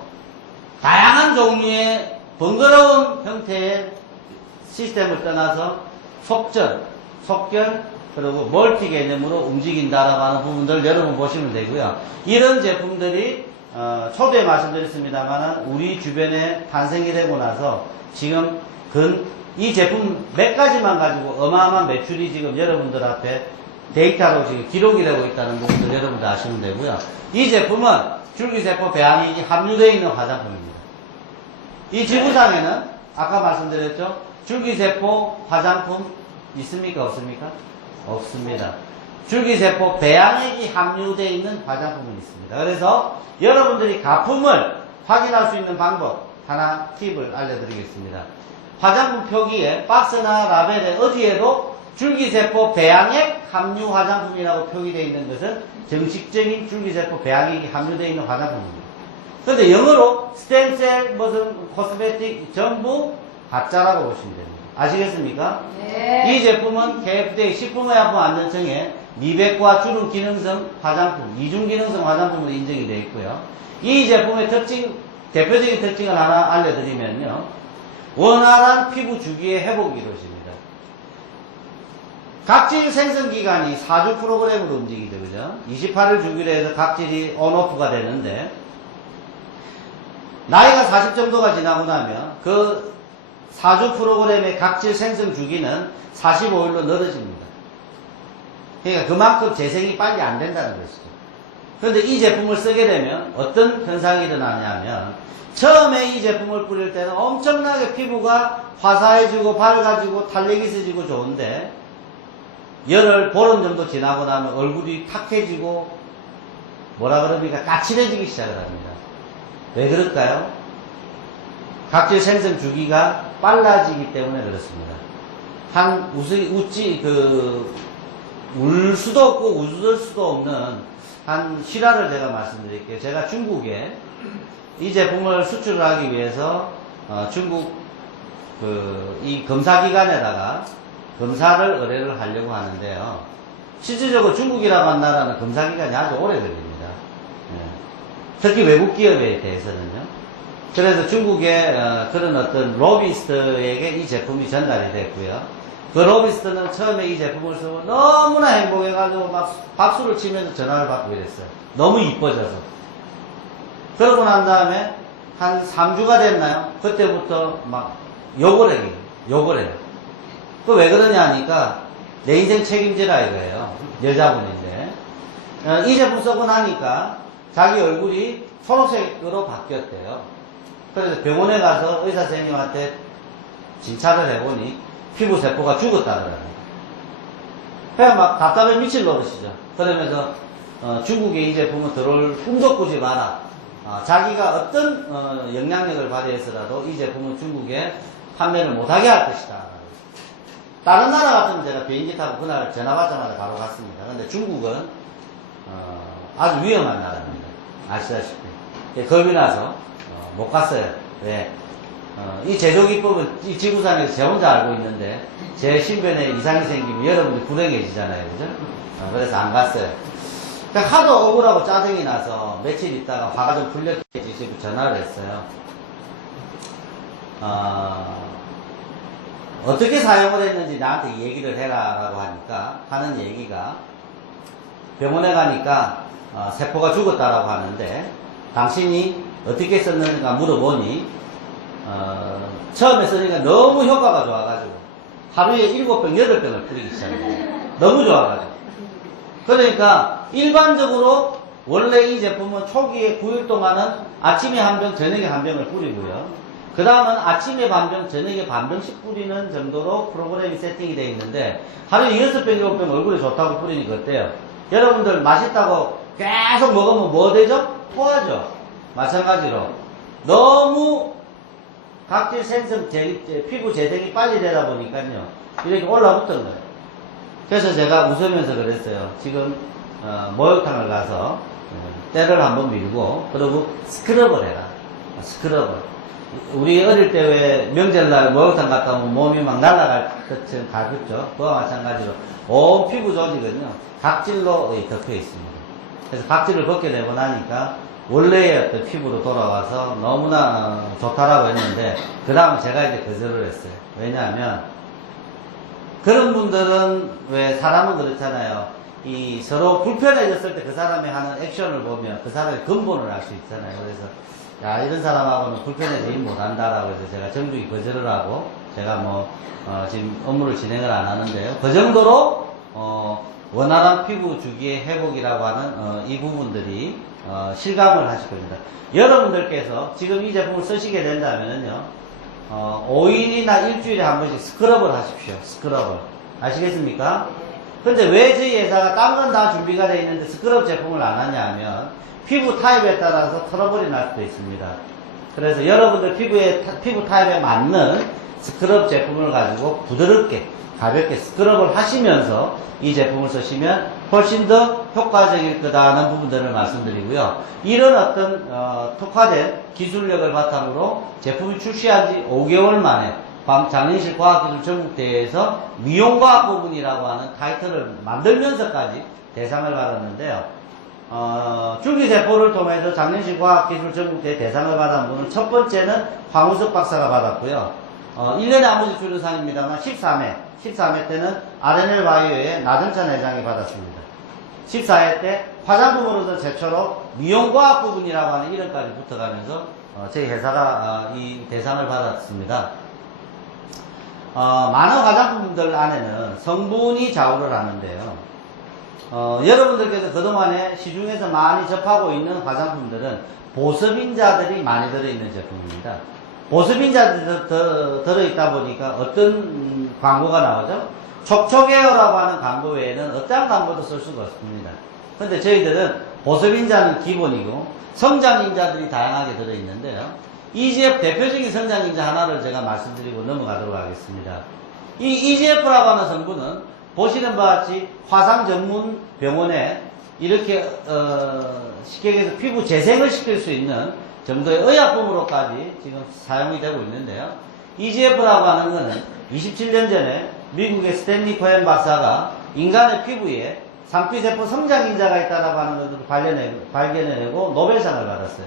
다양한 종류의 번거로운 형태의 시스템을 떠나서 속전, 속결, 그리고 멀티 개념으로 움직인다라고 하는 부분들 여러분 보시면 되고요. 이런 제품들이 초대에 말씀드렸습니다만 우리 주변에 탄생이 되고 나서 지금 이 제품 몇 가지만 가지고 어마어마한 매출이 지금 여러분들 앞에 데이터로 지금 기록이 되고 있다는 부분들 여러분들 아시면 되고요. 이 제품은 줄기세포 배양액이 함유되어 있는 화장품입니다. 이 지구상에는 아까 말씀드렸죠. 줄기세포 화장품 있습니까? 없습니까? 없습니다. 줄기세포 배양액이 함유되어 있는 화장품은 있습니다. 그래서 여러분들이 가품을 확인할 수 있는 방법 하나 팁을 알려드리겠습니다. 화장품 표기에 박스나 라벨에 어디에도 줄기세포 배양액 함유 화장품이라고 표기되어 있는 것은 정식적인 줄기세포 배양액이 함유되어 있는 화장품입니다. 그런데 영어로 스템셀 무슨 코스메틱 전부 가짜라고 보시면 됩니다. 아시겠습니까? 네. 이 제품은 KFDA 식품의약품안전청에 미백과 주름 기능성 화장품, 이중 기능성 화장품으로 인정이 되어 있고요. 이 제품의 특징, 대표적인 특징을 하나 알려드리면요. 원활한 피부 주기의 회복이 이루어집니다. 각질 생성 기간이 4주 프로그램으로 움직이죠. 그죠? 28일 주기로 해서 각질이 온오프가 되는데, 나이가 40 정도가 지나고 나면 그 4주 프로그램의 각질 생성 주기는 45일로 늘어집니다. 그러니까 그만큼 재생이 빨리 안 된다는 것이죠. 그런데 이 제품을 쓰게 되면 어떤 현상이 일어나냐면 처음에 이 제품을 뿌릴 때는 엄청나게 피부가 화사해지고 밝아지고 탄력이 있어지고 좋은데 열흘 보름 정도 지나고 나면 얼굴이 탁해지고 뭐라 그럽니까? 까칠해지기 시작을 합니다. 왜 그럴까요? 각질 생성 주기가 빨라지기 때문에 그렇습니다. 울 수도 없고 웃을 수도 없는 한 실화를 제가 말씀드릴게요. 제가 중국에 이 제품을 수출을 하기 위해서 중국 이 검사기관에다가 검사를 의뢰를 하려고 하는데요. 실질적으로 중국이라고 한 나라는 검사기간이 아주 오래 걸립니다. 특히 외국 기업에 대해서는요. 그래서 중국의 그런 어떤 로비스트에게 이 제품이 전달이 됐고요. 그 로비스트는 처음에 이 제품을 쓰고 너무나 행복해가지고 막 박수를 치면서 전화를 받고 이랬어요. 너무 이뻐져서. 그러고 난 다음에 한 3주가 됐나요? 그때부터 막 욕을 해요. 그 왜 그러냐 하니까 내 인생 책임지라 이거예요. 여자분인데. 이 제품 쓰고 나니까 자기 얼굴이 초록색으로 바뀌었대요. 그래서 병원에 가서 의사 선생님한테 진찰을 해보니 피부세포가 죽었다더라고요. 그냥 막 답답해 미칠 노릇이죠. 그러면서 중국에 이 제품은 들어올 꿈도 꾸지 마라. 자기가 어떤 영향력을 발휘해서라도 이 제품은 중국에 판매를 못하게 할 것이다. 다른 나라 같으면 제가 비행기 타고 그날 전화 받자마자 바로 갔습니다. 근데 중국은 아주 위험한 나라입니다. 아시다시피. 겁이 나서 못 갔어요. 왜? 이 제조기법은 이 지구상에서 제 혼자 알고 있는데 제 신변에 이상이 생기면 여러분들 불행해지잖아요. 그죠? 그래서 안 갔어요. 그러니까 하도 억울하고 짜증이 나서 며칠 있다가 화가 좀 풀렸겠지 전화를 했어요. 어떻게 사용을 했는지 나한테 얘기를 해라 라고 하니까 하는 얘기가 병원에 가니까 세포가 죽었다라고 하는데 당신이 어떻게 썼는가 물어보니 처음에 쓰니까 너무 효과가 좋아가지고 하루에 7병, 8병을 뿌리기 시작해요. 너무 좋아가지고. 그러니까 일반적으로 원래 이 제품은 초기에 9일 동안은 아침에 한 병, 저녁에 한 병을 뿌리고요. 그 다음은 아침에 반병, 저녁에 반병씩 뿌리는 정도로 프로그램이 세팅이 되어 있는데 하루에 6병, 7병 얼굴에 좋다고 뿌리니까 어때요? 여러분들 맛있다고 계속 먹으면 뭐 되죠? 토하죠? 마찬가지로 너무 각질 생성, 피부 재생이 빨리 되다 보니까요 이렇게 올라붙은 거예요. 그래서 제가 웃으면서 그랬어요. 지금 목욕탕을 가서 때를 한번 밀고 그리고 스크럽을 해라. 스크럽을. 우리 어릴 때 왜 명절날 목욕탕 갔다 오면 몸이 막 날아갈 것처럼 가볍죠. 그와 마찬가지로 온 피부 조직은요 각질로 덮여 있습니다. 그래서 각질을 벗게 되고 나니까 원래의 어떤 피부로 돌아와서 너무나 좋다라고 했는데 그 다음 제가 이제 거절을 했어요. 왜냐하면 그런 분들은 왜 사람은 그렇잖아요. 이 서로 불편해졌을 때 그 사람이 하는 액션을 보면 그 사람의 근본을 알 수 있잖아요. 그래서 야 이런 사람하고는 불편해지지 못한다라고 해서 제가 정중히 거절을 하고 제가 지금 업무를 진행을 안 하는데요. 그 정도로 원활한 피부 주기의 회복이라고 하는 이 부분들이 실감을 하실 겁니다. 여러분들께서 지금 이 제품을 쓰시게 된다면요 5일이나 일주일에 한 번씩 스크럽을 하십시오. 스크럽을. 아시겠습니까? 근데 왜 저희 회사가 딴 건 다 준비가 되어 있는데 스크럽 제품을 안 하냐 하면 피부 타입에 따라서 트러블이 날 수도 있습니다. 그래서 여러분들 피부 타입에 맞는 스크럽 제품을 가지고 부드럽게 가볍게 스크럽을 하시면서 이 제품을 쓰시면 훨씬 더 효과적일 거다는 부분들을 말씀드리고요. 이런 어떤 특화된 기술력을 바탕으로 제품이 출시한 지 5개월 만에 장례식 과학기술 전국대회에서 미용과학 부분이라고 하는 타이틀을 만들면서까지 대상을 받았는데요. 줄기세포를 통해서 장례식 과학기술 전국대회 대상을 받은 분은 첫 번째는 황우석 박사가 받았고요. 1년에 한 번씩 주는 상입니다만 13회 때는 RNL 바이오의 나정찬 회장이 받았습니다. 14회 때 화장품으로서 최초로 미용과학 부분이라고 하는 이름까지 붙어가면서 저희 회사가 이 대상을 받았습니다. 많은 화장품들 안에는 성분이 좌우를 하는데요. 여러분들께서 그동안에 시중에서 많이 접하고 있는 화장품들은 보습인자들이 많이 들어있는 제품입니다. 보습인자들이 들어있다 보니까 어떤 광고가 나오죠? 촉촉해요라고 하는 광고 외에는 어떠한 광고도 쓸 수가 없습니다. 근데 저희들은 보습인자는 기본이고 성장인자들이 다양하게 들어있는데요. EGF 대표적인 성장인자 하나를 제가 말씀드리고 넘어가도록 하겠습니다. 이 EGF라고 하는 성분은 보시는 바와 같이 화상 전문 병원에 이렇게 쉽게 얘기해서 피부 재생을 시킬 수 있는 정도의 의약품으로까지 지금 사용이 되고 있는데요. EGF라고 하는 것은 27년 전에 미국의 스탠리 코엔 박사가 인간의 피부에 상피세포 성장인자가 있다고 하는 것을 발견해내고 노벨상을 받았어요.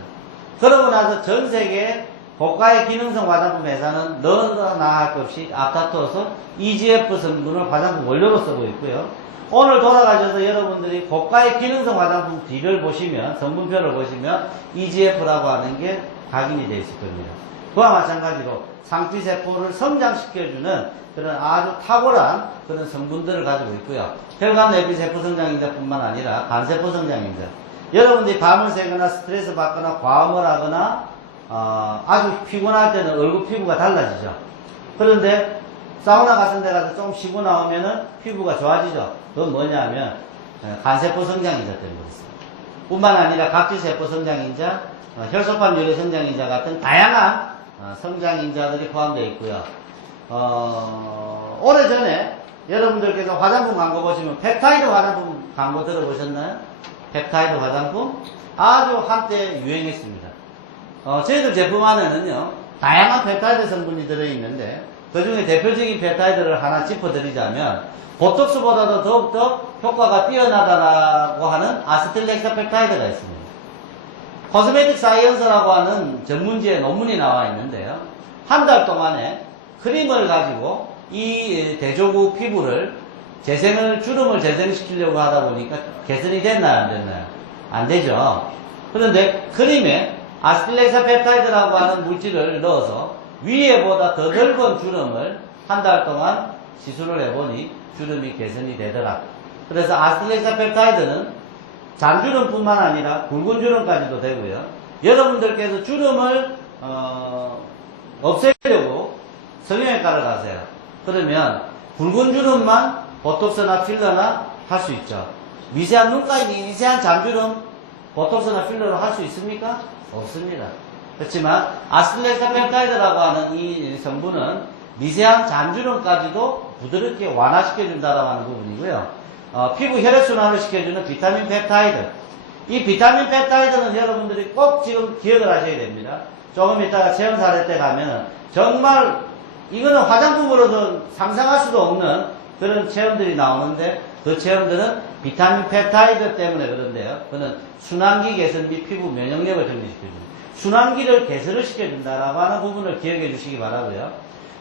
그러고 나서 전 세계 고가의 기능성 화장품 회사는 너나 할 것 없이 앞다퉈서 EGF 성분을 화장품 원료로 쓰고 있고요. 오늘 돌아가셔서 여러분들이 고가의 기능성 화장품 뒤를 보시면, 성분표를 보시면 EGF라고 하는 게 각인이 되어 있을 겁니다. 그와 마찬가지로 상피세포를 성장시켜주는 그런 아주 탁월한 그런 성분들을 가지고 있고요. 혈관 내피세포 성장인자뿐만 아니라 간세포 성장인자. 여러분들이 밤을 새거나 스트레스 받거나 과음을 하거나 아주 피곤할 때는 얼굴 피부가 달라지죠. 그런데 사우나 같은 데 가서 좀 쉬고 나오면은 피부가 좋아지죠. 그건 뭐냐면 간세포 성장인자 때문에 그렇습니다. 뿐만 아니라 각질세포 성장인자, 혈소판 유래 성장인자 같은 다양한 성장인자들이 포함되어 있고요. 오래전에 여러분들께서 화장품 광고 보시면 펩타이드 화장품 광고 들어보셨나요? 펩타이드 화장품 아주 한때 유행했습니다. 저희들 제품 안에는요 다양한 펩타이드 성분이 들어있는데 그 중에 대표적인 펩타이드를 하나 짚어드리자면 보톡스보다도 더욱더 효과가 뛰어나다라고 하는 아스틸렉사펩타이드가 있습니다. 코스메틱 사이언스라고 하는 전문지에 논문이 나와 있는데요. 한 달 동안에 크림을 가지고 이 대조구 피부를 주름을 재생시키려고 하다 보니까 개선이 됐나요? 안 됐나요? 안 되죠. 그런데 크림에 아스틸렉사펩타이드라고 하는 물질을 넣어서 위에보다 더 넓은 주름을 한 달 동안 시술을 해보니 주름이 개선이 되더라. 그래서 아스틸렉사펩타이드는 잔주름뿐만 아니라 굵은 주름까지도 되고요. 여러분들께서 주름을 없애려고 성형외과를 가세요. 그러면 굵은 주름만 보톡스나 필러나 할 수 있죠. 미세한 눈가에 미세한 잔주름 보톡스나 필러로 할 수 있습니까? 없습니다. 그렇지만 아스틸렉사펩타이드라고 하는 이 성분은 미세한 잔주름까지도 부드럽게 완화시켜준다라고 하는 부분이고요. 피부 혈액순환을 시켜주는 비타민 펩타이드. 이 비타민 펩타이드는 여러분들이 꼭 지금 기억을 하셔야 됩니다. 조금 이따가 체험 사례 때 가면 정말 이거는 화장품으로도 상상할 수도 없는 그런 체험들이 나오는데 그 체험들은 비타민 펩타이드 때문에 그런데요. 그는 순환기 개선 및 피부 면역력을 증진시켜줍니다. 순환기를 개선을 시켜준다라고 하는 부분을 기억해 주시기 바라고요.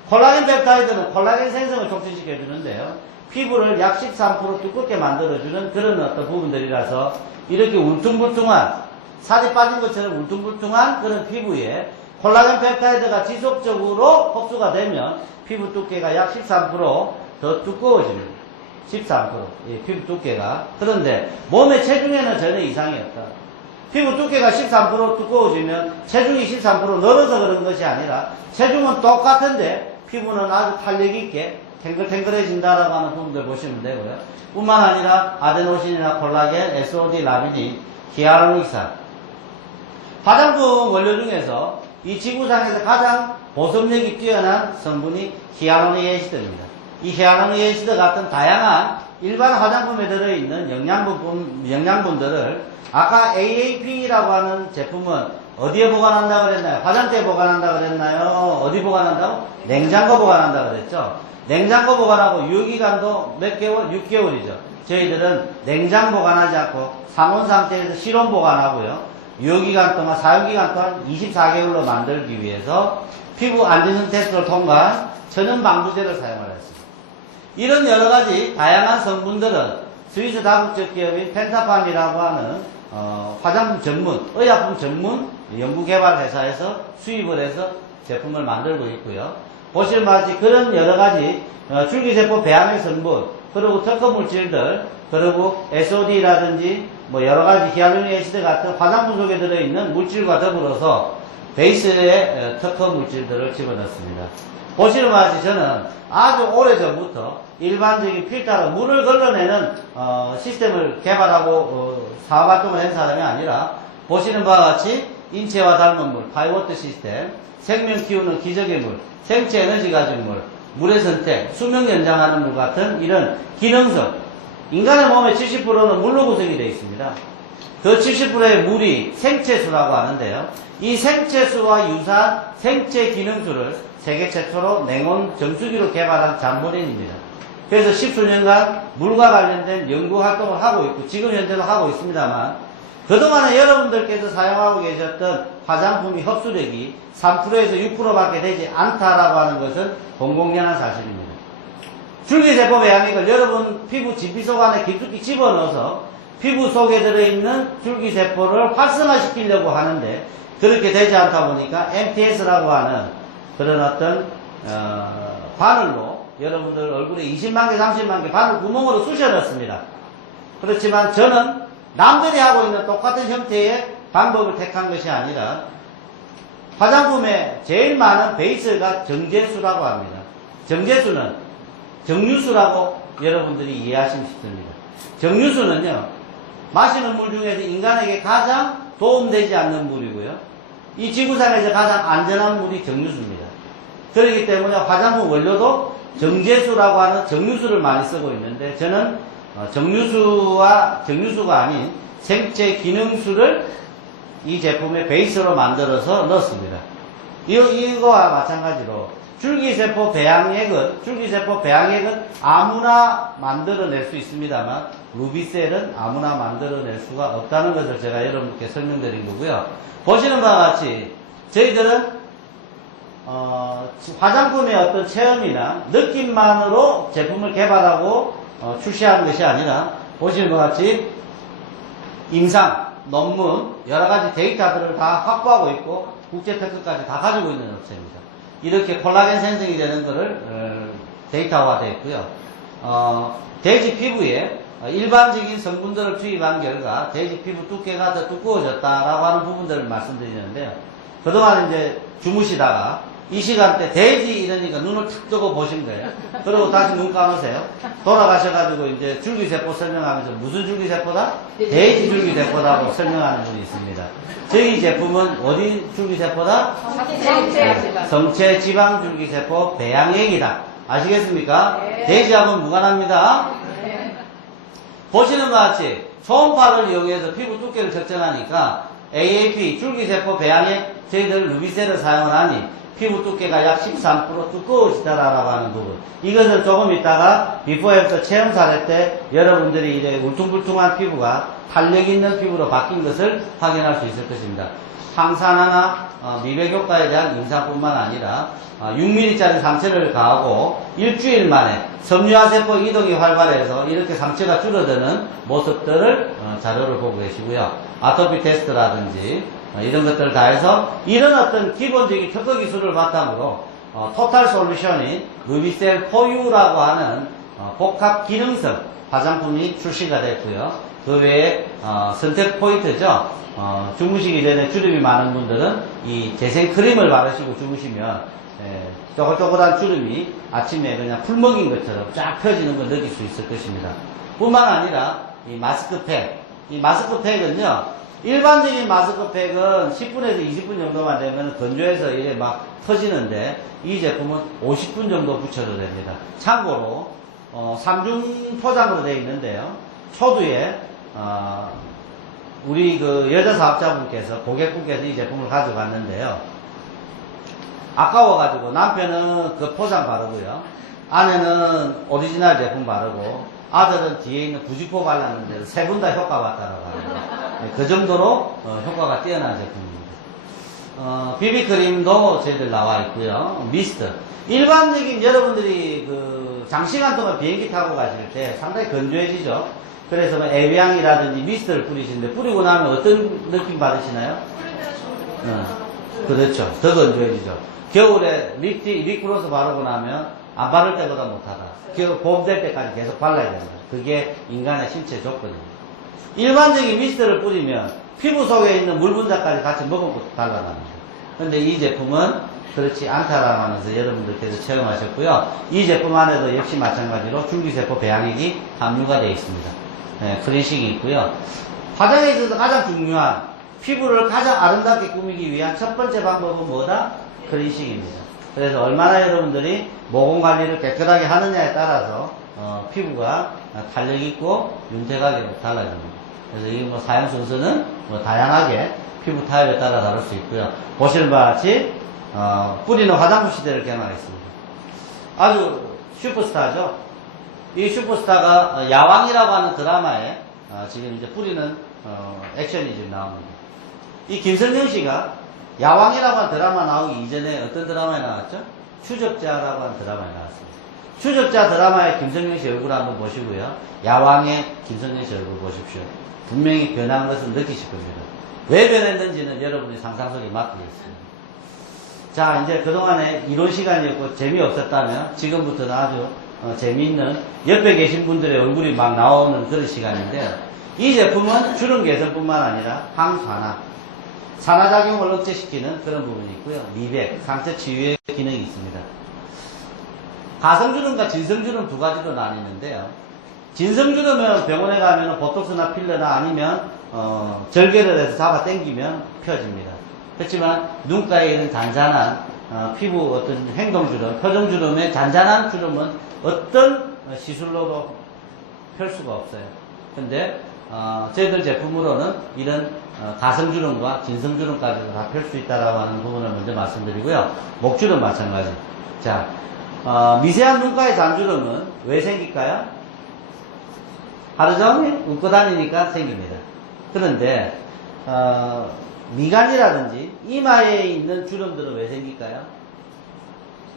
콜라겐 펩타이드는 콜라겐 생성을 촉진시켜주는데요. 피부를 약 13% 두껍게 만들어주는 그런 어떤 부분들이라서 이렇게 울퉁불퉁한 살이 빠진 것처럼 울퉁불퉁한 그런 피부에 콜라겐 펩타이드가 지속적으로 흡수가 되면 피부 두께가 약 13%더 두꺼워집니다. 13%. 예, 피부 두께가. 그런데 몸의 체중에는 전혀 이상이 없다. 피부 두께가 13% 두꺼워지면 체중이 13% 늘어서 그런 것이 아니라 체중은 똑같은데 피부는 아주 탄력 있게 탱글탱글해진다라고 하는 부분들 보시면 되고요. 뿐만 아니라 아데노신이나 콜라겐, SOD, 라미닌, 히알루론산. 화장품 원료 중에서 이 지구상에서 가장 보습력이 뛰어난 성분이 히알루로닉 애시드입니다. 이 히알루로닉 애시드 같은 다양한 일반 화장품에 들어있는 영양분들을 아까 AAP라고 하는 제품은 어디에 보관한다고 그랬나요? 화장대에 보관한다고 그랬나요? 어디 보관한다고? 냉장고 보관한다고 그랬죠? 냉장고 보관하고 유효기간도 몇 개월? 6개월이죠. 저희들은 냉장 보관하지 않고 상온 상태에서 실온 보관하고요. 유효기간 동안, 사용기간 동안 24개월로 만들기 위해서 피부 안전성 테스트를 통과한 천연 방부제를 사용하였습니다. 이런 여러 가지 다양한 성분들은 스위스 다국적 기업인 펜타팜이라고 하는 화장품 전문, 의약품 전문 연구개발 회사에서 수입을 해서 제품을 만들고 있고요. 보시면 마치 그런 여러 가지 줄기세포 배양액 성분, 그리고 특허 물질들, 그리고 SOD라든지 뭐 여러 가지 히알루로닉 애시드 같은 화장품 속에 들어있는 물질과 더불어서 베이스에 특허 물질들을 집어넣습니다. 보시는 바같이 저는 아주 오래전부터 일반적인 필터로 물을 걸러내는 시스템을 개발하고 사업활동을 한 사람이 아니라 보시는 바와 같이 인체와 닮은 물, 파이워터 시스템, 생명 키우는 기적의 물, 생체 에너지 가진 물, 물의 선택, 수명 연장하는 물 같은 이런 기능성. 인간의 몸의 70%는 물로 구성이 되어 있습니다. 그 70%의 물이 생체수라고 하는데요. 이 생체수와 유사한 생체 기능수를 세계 최초로 냉온 정수기로 개발한 잠보린입니다. 그래서 10수년간 물과 관련된 연구 활동을 하고 있고 지금 현재도 하고 있습니다만 그동안에 여러분들께서 사용하고 계셨던 화장품의 흡수력이 3%에서 6%밖에 되지 않다라고 하는 것은 공공연한 사실입니다. 줄기세포 배양액을 여러분 피부 진피 속 안에 깊숙이 집어넣어서 피부 속에 들어있는 줄기세포를 활성화시키려고 하는데 그렇게 되지 않다 보니까 MTS라고 하는 그런 어떤 바늘로 여러분들 얼굴에 20만 개, 30만 개 바늘 구멍으로 쑤셔 넣습니다. 그렇지만 저는 남들이 하고 있는 똑같은 형태의 방법을 택한 것이 아니라 화장품에 제일 많은 베이스가 정제수라고 합니다. 정제수는 정류수라고 여러분들이 이해하시면 쉽습니다. 정류수는요, 마시는 물 중에서 인간에게 가장 도움되지 않는 물이고요. 이 지구상에서 가장 안전한 물이 정류수입니다. 그렇기 때문에 화장품 원료도 정제수라고 하는 정류수를 많이 쓰고 있는데, 저는 정류수가 아닌 생체 기능수를 이 제품의 베이스로 만들어서 넣었습니다. 이거와 마찬가지로 줄기세포 배양액은 아무나 만들어낼 수 있습니다만 루비셀은 아무나 만들어낼 수가 없다는 것을 제가 여러분께 설명드린 거고요. 보시는 바와 같이 저희들은 화장품의 어떤 체험이나 느낌만으로 제품을 개발하고 출시하는 것이 아니라 보시는 것 같이 임상, 논문, 여러가지 데이터들을 다 확보하고 있고 국제특허까지 다 가지고 있는 업체입니다. 이렇게 콜라겐 생성이 되는 것을 데이터화되어 있고요. 돼지 피부에 일반적인 성분들을 투입한 결과 돼지 피부 두께가 더 두꺼워졌다라고 하는 부분들을 말씀드리는데요. 그동안 이제 주무시다가 이 시간대 돼지 이러니까 눈을 탁 뜨고 보신 거예요. 그리고 다시 눈 감으세요. 돌아가셔가지고 이제 줄기세포 설명하면서 무슨 줄기세포다? 돼지 줄기세포다고 설명하는 분이 있습니다. 저희 제품은 어디 줄기세포다? 성체 지방 줄기세포 배양액이다. 아시겠습니까? 네. 돼지하고는 무관합니다. 네. 보시는 것 같이 초음파를 이용해서 피부 두께를 측정하니까 AAP 줄기세포 배양액 저희들 루비셀을 사용하니 피부 두께가 약 13% 두꺼워지더라라고 하는 부분. 이것을 조금 있다가 비포 애프터 체험 사례 때 여러분들이 이제 울퉁불퉁한 피부가 탄력 있는 피부로 바뀐 것을 확인할 수 있을 것입니다. 항산화나 미백 효과에 대한 임상뿐만 아니라 6mm짜리 상처를 가하고 일주일 만에 섬유화세포 이동이 활발해서 이렇게 상처가 줄어드는 모습들을 자료를 보고 계시고요. 아토피 테스트라든지 이런 것들을 다 해서 이런 어떤 기본적인 특허 기술을 바탕으로 토탈 솔루션인 루비셀 4U라고 하는 복합 기능성 화장품이 출시가 됐고요. 그 외에 선택 포인트죠. 주무시기 전에 주름이 많은 분들은 이 재생 크림을 바르시고 주무시면 쪼글쪼글한 주름이 아침에 그냥 풀 먹인 것처럼 쫙 펴지는 걸 느낄 수 있을 것입니다. 뿐만 아니라 이 마스크팩, 이 마스크팩은요, 일반적인 마스크팩은 10분에서 20분 정도만 되면 건조해서 이게 막 터지는데 이 제품은 50분 정도 붙여도 됩니다. 참고로 3중 포장으로 되어 있는데요. 초두에 우리 그 여자 사업자분께서 고객분께서 이 제품을 가져갔는데요. 아까워가지고 남편은 그 포장 바르고요. 아내는 오리지널 제품 바르고 아들은 뒤에 있는 부직포 발랐는데 세 분 다 효과 봤다라고 합니다. 그 정도로 효과가 뛰어난 제품입니다. 비비크림도 저희들 나와 있고요. 미스트. 일반적인 여러분들이 그 장시간 동안 비행기 타고 가실 때 상당히 건조해지죠. 그래서 뭐 에비앙이라든지 미스트를 뿌리시는데 뿌리고 나면 어떤 느낌 받으시나요? 그렇죠. 더 건조해지죠. 겨울에 립글로스 바르고 나면 안 바를 때보다 못하다. 봄 될 때까지 계속 발라야 됩니다. 그게 인간의 신체 조건입니다. 일반적인 미스트를 뿌리면 피부 속에 있는 물 분자까지 같이 먹어도 달라납니다. 그런데 이 제품은 그렇지 않다라고 하면서 여러분들께서 체험하셨고요. 이 제품 안에도 역시 마찬가지로 줄기세포 배양액이 함유가 되어 있습니다. 클린식이 있고요. 화장에 있어서 가장 중요한 피부를 가장 아름답게 꾸미기 위한 첫 번째 방법은 뭐다? 클린식입니다. 그래서 얼마나 여러분들이 모공 관리를 깨끗하게 하느냐에 따라서 피부가 탄력 있고 윤택하게 달라집니다. 그래서 이 뭐 사용 순서는 뭐 다양하게 피부 타입에 따라 다를 수 있고요. 보시는 바와 같이 뿌리는 화장품 시대를 개망했습니다. 아주 슈퍼스타죠. 이 슈퍼스타가 야왕이라고 하는 드라마에 지금 이제 뿌리는 액션이 지금 나옵니다. 이 김선영 씨가 야왕이라고 하는 드라마 나오기 이전에 어떤 드라마에 나왔죠? 추적자라고 하는 드라마에 나왔습니다. 추적자 드라마의 김선영 씨 얼굴 한번 보시고요. 야왕의 김선영 씨 얼굴 보십시오. 분명히 변한 것을 느끼실 겁니다. 왜 변했는지는 여러분이 상상 속에 맡기겠습니다. 자, 이제 그동안에 이론 시간이었고 재미없었다면 지금부터는 아주 재미있는 옆에 계신 분들의 얼굴이 막 나오는 그런 시간인데요. 이 제품은 주름 개선뿐만 아니라 항산화, 산화작용을 억제시키는 그런 부분이 있고요. 미백, 상처 치유의 기능이 있습니다. 가성주름과 진성주름 두 가지로 나뉘는데요. 진성주름은 병원에 가면 보톡스나 필러나 아니면 절개를 해서 잡아 당기면 펴집니다. 그렇지만 눈가에 있는 잔잔한 피부 어떤 행동주름, 표정주름의 잔잔한 주름은 어떤 시술로도 펼 수가 없어요. 근데 저희들 제품으로는 이런 가성주름과 진성주름까지도 다 펼 수 있다라고 하는 부분을 먼저 말씀드리고요. 목주름 마찬가지. 자, 미세한 눈가의 잔주름은 왜 생길까요? 하루 종일 웃고 다니니까 생깁니다. 그런데 미간이라든지 이마에 있는 주름들은 왜 생길까요?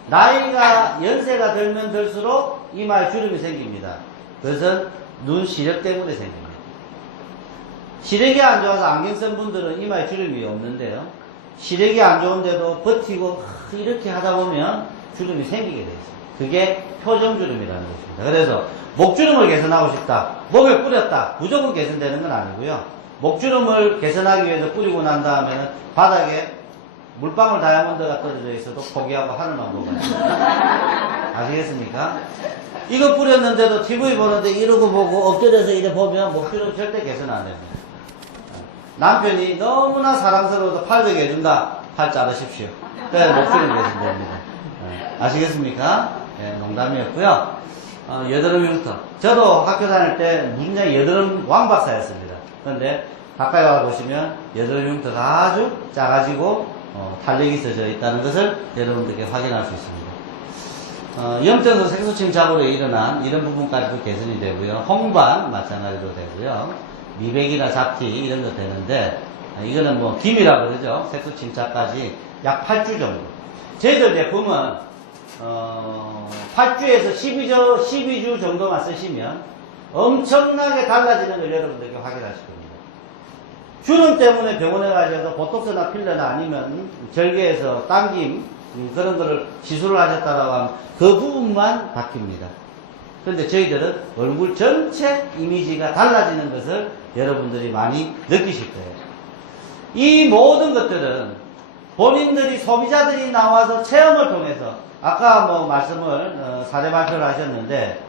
나이가 연세가 들면 들수록 이마에 주름이 생깁니다. 그것은 눈 시력 때문에 생깁니다. 시력이 안 좋아서 안경 쓴 분들은 이마에 주름이 없는데요. 시력이 안 좋은데도 버티고 이렇게 하다 보면 주름이 생기게 되어 있어요. 그게 표정주름이라는 것입니다. 그래서 목주름을 개선하고 싶다. 목에 뿌렸다. 무조건 개선되는 건 아니고요. 목주름을 개선하기 위해서 뿌리고 난 다음에는 바닥에 물방울 다이아몬드가 떨어져 있어도 포기하고 하늘만 보고 아시겠습니까? 이거 뿌렸는데도 TV 보는데 이러고 보고 엎드려서 이래 보면 목주름 절대 개선 안 됩니다. 남편이 너무나 사랑스러워서 팔베개 해준다. 팔 자르십시오. 그래야 목주름 개선됩니다. 아시겠습니까? 네, 농담이었고요. 여드름 흉터. 저도 학교 다닐 때 무슨 여드름 왕박사였습니다. 그런데 가까이 와보시면 여드름 흉터가 아주 작아지고 탄력이 있어져 있다는 것을 여러분들께 확인할 수 있습니다. 염증성 색소 침착으로 일어난 이런 부분까지도 개선이 되고요. 홍반 마찬가지로 되고요. 미백이나 잡티 이런 거 되는데 이거는 뭐 김이라 그러죠. 색소 침착까지 약 8주 정도. 저희들 제품은 8주에서 12주 정도만 쓰시면 엄청나게 달라지는 걸 여러분들께 확인하실 겁니다. 주름 때문에 병원에 가셔서 보톡스나 필러나 아니면 절개해서 당김 그런 거를 시술을 하셨다라고 하면 그 부분만 바뀝니다. 그런데 저희들은 얼굴 전체 이미지가 달라지는 것을 여러분들이 많이 느끼실 거예요. 이 모든 것들은 본인들이 소비자들이 나와서 체험을 통해서 아까 뭐 말씀을 사례 발표를 하셨는데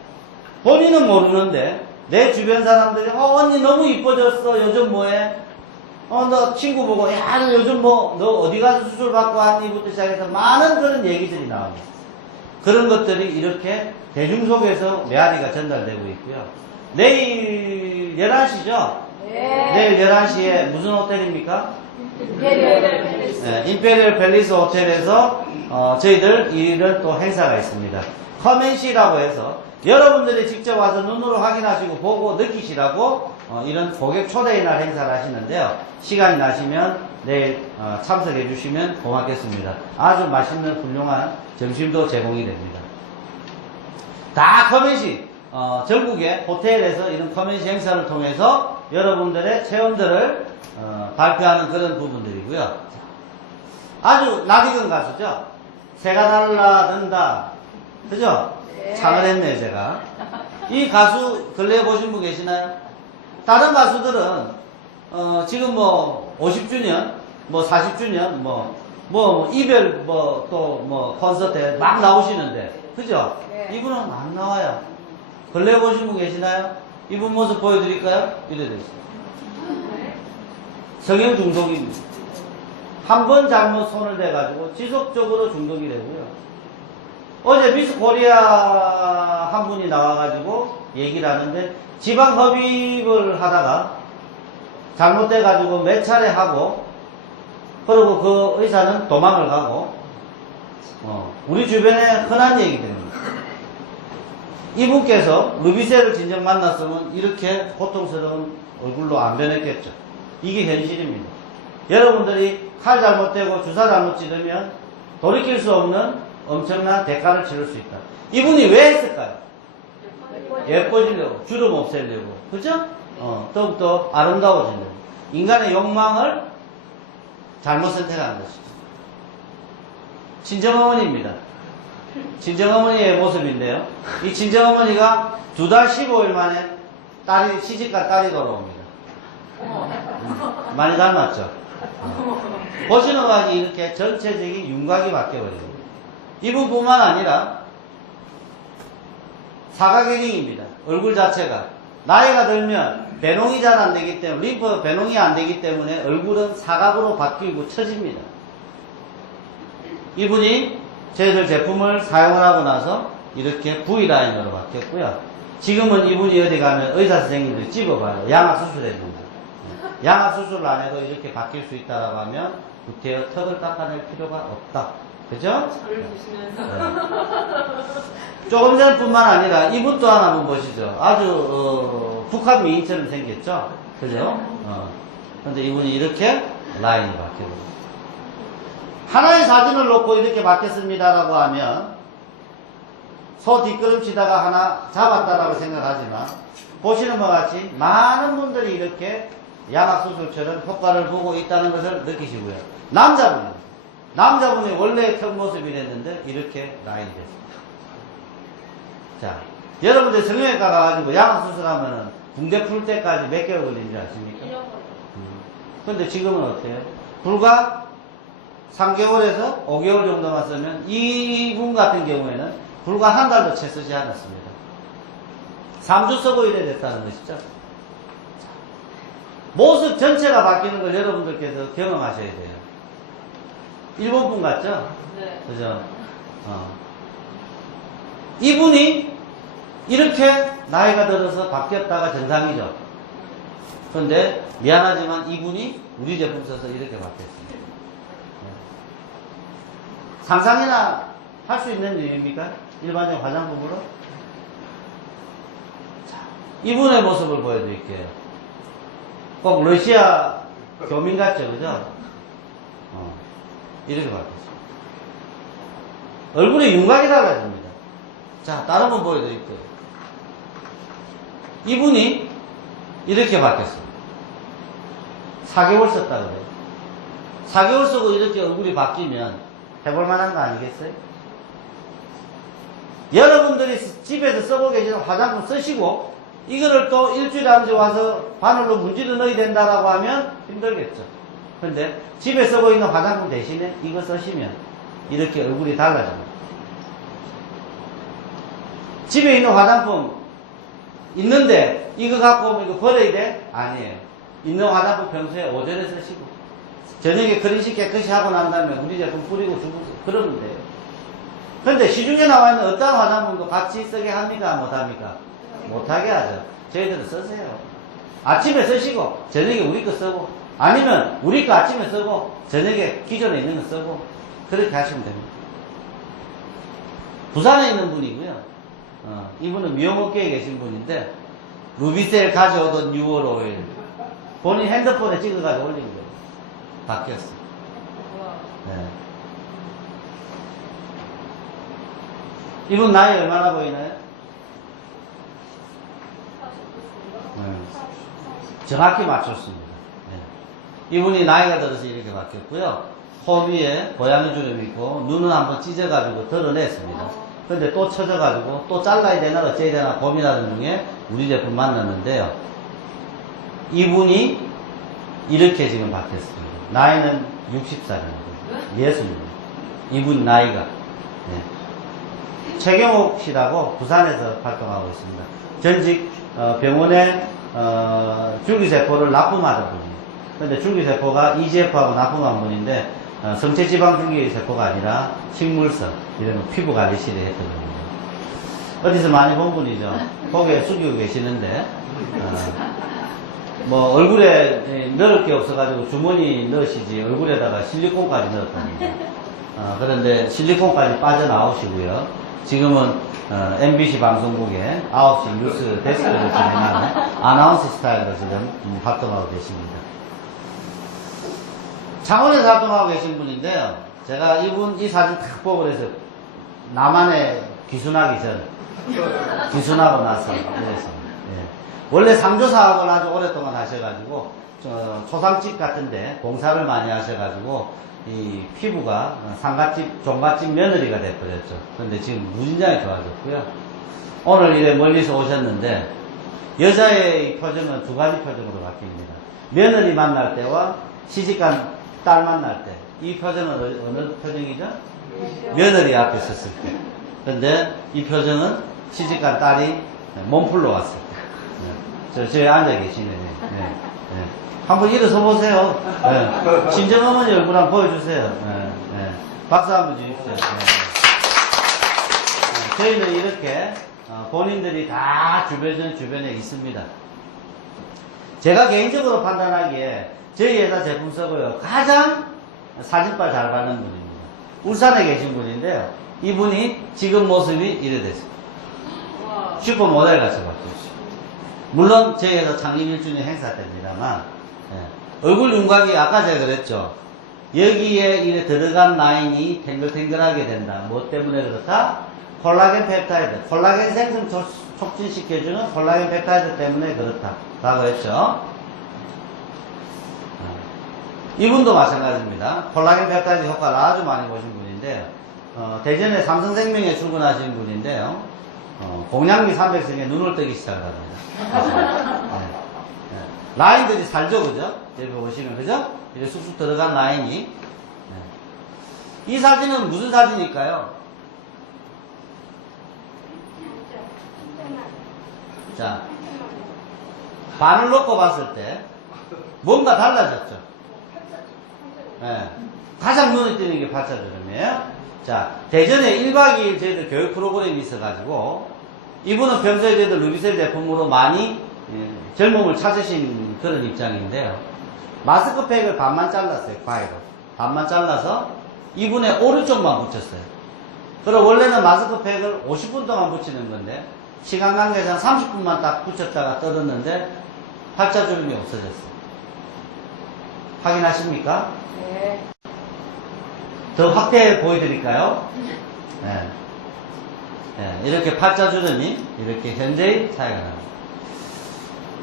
본인은 모르는데 내 주변 사람들이 언니 너무 이뻐졌어 요즘 뭐해? 너 친구 보고 야 너 요즘 뭐 너 어디 가서 수술 받고 왔니?부터 시작해서 많은 그런 얘기들이 나옵니다. 그런 것들이 이렇게 대중 속에서 메아리가 전달되고 있고요. 내일 11시죠? 네. 내일 11시에 무슨 호텔입니까? 임페리얼 팰리스 호텔에서 저희들 이런 또 행사가 있습니다. 커맨시라고 해서 여러분들이 직접 와서 눈으로 확인하시고 보고 느끼시라고 이런 고객 초대의 날 행사를 하시는데요. 시간이 나시면 내일 참석해 주시면 고맙겠습니다. 아주 맛있는 훌륭한 점심도 제공이 됩니다. 다 커맨시 전국의 호텔에서 이런 커맨시 행사를 통해서 여러분들의 체험들을 발표하는 그런 부분들이고요. 아주 낯익은 가수죠. 새가 날라든다. 그죠? 네. 창을 했네요, 제가. 이 가수 근래에 보신 분 계시나요? 다른 가수들은 지금 뭐 50주년, 뭐 40주년, 이별 또 콘서트에 막 나오시는데, 그죠? 네. 이분은 안 나와요. 근래에 보신 분 계시나요? 이분 모습 보여드릴까요? 이래 돼 있어요. 성형 중독입니다. 한 번 잘못 손을 대가지고 지속적으로 중독이 되고요. 어제 미스 코리아 한 분이 나와가지고 얘기를 하는데 지방 흡입을 하다가 잘못돼가지고 몇 차례 하고 그리고 그 의사는 도망을 가고 우리 주변에 흔한 얘기들입니다. 이분께서 루비셀을 진정 만났으면 이렇게 고통스러운 얼굴로 안 변했겠죠. 이게 현실입니다. 여러분들이 칼 잘못되고 주사 잘못 찌르면 돌이킬 수 없는 엄청난 대가를 치를 수 있다. 이분이 왜 했을까요? 예뻐지려고, 주름 없애려고, 그죠? 더욱더 아름다워지려고. 인간의 욕망을 잘못 선택한 것이죠. 친정어머니입니다. 친정어머니의 모습인데요. 이 친정어머니가 2달 15일 만에 시집간 딸이 돌아옵니다. 많이 닮았죠? 보시는 바니 이렇게 전체적인 윤곽이 바뀌어버립니다. 이분뿐만 아니라 사각형입니다. 얼굴 자체가. 나이가 들면 배농이 잘 안 되기 때문에, 림프 배농이 안 되기 때문에 얼굴은 사각으로 바뀌고 처집니다. 이분이 저희들 제품을 사용을 하고 나서 이렇게 V라인으로 바뀌었고요. 지금은 이분이 어디 가면 의사 선생님들이 집어봐요. 양악 수술해줍니다. 양악 수술을 안 해도 이렇게 바뀔 수 있다라고 하면 구태여 턱을 깎아낼 필요가 없다. 그죠? 저를 보시면서 네. 조금 전뿐만 아니라 이분 또한 한번 보시죠. 아주 북한 미인처럼 생겼죠? 그죠? 근데 이분이 이렇게 라인이 바뀌고 하나의 사진을 놓고 이렇게 바뀌었습니다라고 하면 소 뒷걸음치다가 하나 잡았다라고 생각하지만 보시는 바와 같이 많은 분들이 이렇게 양악수술처럼 효과를 보고 있다는 것을 느끼시고요. 남자분이 원래 겉모습이랬는데 이렇게 라인이 됐습니다. 자, 여러분들 성형외과 가가지고 양악수술하면 붕대 풀 때까지 몇 개월 걸리는지 아십니까? 근데 지금은 어때요? 불과 3개월에서 5개월 정도만 쓰면 이분 같은 경우에는 불과 한 달도 채 쓰지 않았습니다. 3주 쓰고 이래 됐다는 것이죠. 모습 전체가 바뀌는 걸 여러분들께서 경험하셔야 돼요. 일본 분 같죠? 네. 그죠? 이분이 이렇게 나이가 들어서 바뀌었다가 정상이죠. 그런데 미안하지만 이분이 우리 제품 써서 이렇게 바뀌었습니다. 상상이나 할 수 있는 일입니까? 일반적인 화장품으로? 자, 이분의 모습을 보여드릴게요. 꼭 러시아 교민 같죠, 그죠? 이렇게 바뀌었어요. 얼굴에 윤곽이 달라집니다. 자, 다른 분 보여드릴게요. 이분이 이렇게 바뀌었어요. 4개월 썼다 그래요. 4개월 쓰고 이렇게 얼굴이 바뀌면 해볼 만한 거 아니겠어요? 여러분들이 집에서 써보고 계시는 화장품 쓰시고 이거를 또 일주일에 한 번 와서 바늘로 문지르 넣어야 된다라고 하면 힘들겠죠. 그런데 집에 쓰고 있는 화장품 대신에 이거 쓰시면 이렇게 얼굴이 달라집니다. 집에 있는 화장품 있는데 이거 갖고 오면 이거 버려야 돼? 아니에요. 있는 화장품 평소에 오전에 쓰시고 저녁에 그릇이 깨끗이 하고 난 다음에 우리 제품 뿌리고 주고 그러면 돼요. 그런데 시중에 나와 있는 어떤 화장품도 같이 쓰게 합니까? 못합니까? 못하게 하죠. 저희들은 쓰세요. 아침에 쓰시고 저녁에 우리 거 쓰고 아니면 우리 거 아침에 쓰고 저녁에 기존에 있는 거 쓰고 그렇게 하시면 됩니다. 부산에 있는 분이고요. 이분은 미용업계에 계신 분인데 루비셀 가져오던 6월 5일 본인 핸드폰에 찍어가지고 올린 거예요. 바뀌었어. 네. 이분 나이 얼마나 보이나요? 정확히 맞췄습니다. 네. 이분이 나이가 들어서 이렇게 바뀌었고요. 코 위에 고양이 주름이 있고 눈은 한번 찢어가지고 드러냈습니다. 근데 또 쳐져가지고 또 잘라야 되나 어째야 되나 고민하는 중에 우리 제품 만났는데요. 이분이 이렇게 지금 바뀌었습니다. 나이는 60살입니다. 예수입니다. 이분 나이가. 네. 최경옥 씨라고 부산에서 활동하고 있습니다. 전직 병원에 줄기세포를 납품하던 분이에요. 근데 줄기세포가 EGF하고 납품한 분인데 성체지방 줄기세포가 아니라 식물성 이런 피부관리실에 했던 겁니다. 어디서 많이 본 분이죠. 고개 숙이고 계시는데 뭐 얼굴에 넣을 게 없어가지고 주머니 넣으시지 얼굴에다가 실리콘까지 넣었답니다. 그런데 실리콘까지 빠져나오시고요. 지금은 MBC 방송국에 9시 뉴스 데스크를 진행하는 아나운서 스타일로 지금 활동하고 계십니다. 창원에서 활동하고 계신 분인데요. 제가 이 사진 딱 보고 그래서 나만의 귀순하기 전, 귀순하고 나서 이랬습니다. 예. 원래 상조 사업을 아주 오랫동안 하셔가지고 초상집 같은데 공사를 많이 하셔가지고 이 피부가 상갓집, 종갓집 며느리가 돼버렸죠. 근데 지금 무진장이 좋아졌고요. 오늘 이래 멀리서 오셨는데 여자의 표정은 두 가지 표정으로 바뀝니다. 며느리 만날 때와 시집간 딸 만날 때. 이 표정은 어느 표정이죠? 며느리 앞에 섰을 때. 근데 이 표정은 시집간 딸이 몸풀러 왔어요. 저에 앉아 계시네. 한번 일어서 보세요. 친정어머니 얼굴 한번 보여주세요. 박수 한번 주십시오. 저희는 이렇게 본인들이 다 주변에 있습니다. 제가 개인적으로 판단하기에 저희 회사 제품 쓰고요. 가장 사진빨 잘 받는 분입니다. 울산에 계신 분인데요. 이분이 지금 모습이 이래 됐어요. 슈퍼 모델 같이 바뀌었어요. 물론 저희 회사 창립 1주년 행사 때입니다만, 얼굴 윤곽이 아까 제가 그랬죠. 여기에 이래 들어간 라인이 탱글탱글하게 된다. 뭐 때문에 그렇다? 콜라겐 펩타이드, 콜라겐 생성 촉진시켜주는 콜라겐 펩타이드 때문에 그렇다 라고 했죠. 이분도 마찬가지입니다. 콜라겐 펩타이드 효과를 아주 많이 보신 분인데요. 대전에 삼성생명에 출근하신 분인데요. 공양미 300성에 눈을 뜨기 시작합니다. 라인들이 살죠, 그죠? 여기 보시면, 그죠? 이렇게 쑥쑥 들어간 라인이. 이 사진은 무슨 사진일까요? 자, 반을 놓고 봤을 때 뭔가 달라졌죠? 가장 눈에 띄는 게 팔자주름이에요. 자, 대전에 1박 2일 저희들 교육 프로그램이 있어가지고 이분은 평소에 저희들 루비셀 제품으로 많이 젊음을 찾으신 그런 입장인데요. 마스크팩을 반만 잘랐어요. 과일로 반만 잘라서 이분의 오른쪽만 붙였어요. 그럼 원래는 마스크팩을 50분 동안 붙이는 건데 시간 관계상 30분만 딱 붙였다가 떨었는데 팔자주름이 없어졌어요. 확인하십니까? 네. 더 확대해 보여드릴까요? 이렇게 팔자주름이 이렇게 현재의 차이가 납니다.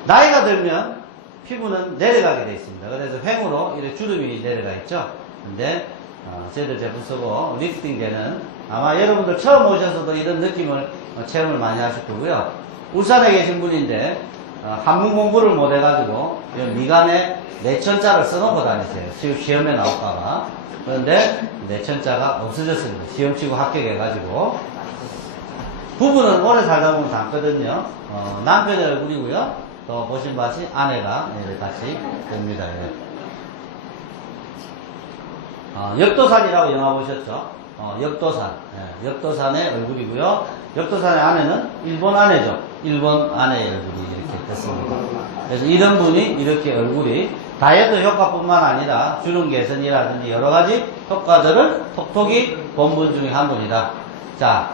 나이가 들면 피부는 내려가게 되어 있습니다. 그래서 횡으로 이렇게 주름이 내려가 있죠. 근데 저희들 제품 쓰고 리프팅제는 아마 여러분들 처음 오셔서도 이런 느낌을 체험을 많이 하실 거고요. 울산에 계신 분인데 한문 공부를 못 해가지고 미간에 내천자를 써놓고 다니세요. 시험에 나올까봐. 그런데 내천자가 없어졌습니다. 시험 치고 합격해가지고. 부부는 오래 살다 보면 닮거든요. 남편의 얼굴이고요. 또 보신 바시 아내가 같이 됩니다. 역도산이라고 영화 보셨죠? 역도산. 역도산의 얼굴이고요. 역도산의 아내는 일본 아내죠. 일본 아내의 얼굴이 이렇게 됐습니다. 그래서 이런 분이 이렇게 얼굴이 다이어트 효과뿐만 아니라 주름 개선이라든지 여러 가지 효과들을 톡톡히 본 분 중에 한 분이다. 자,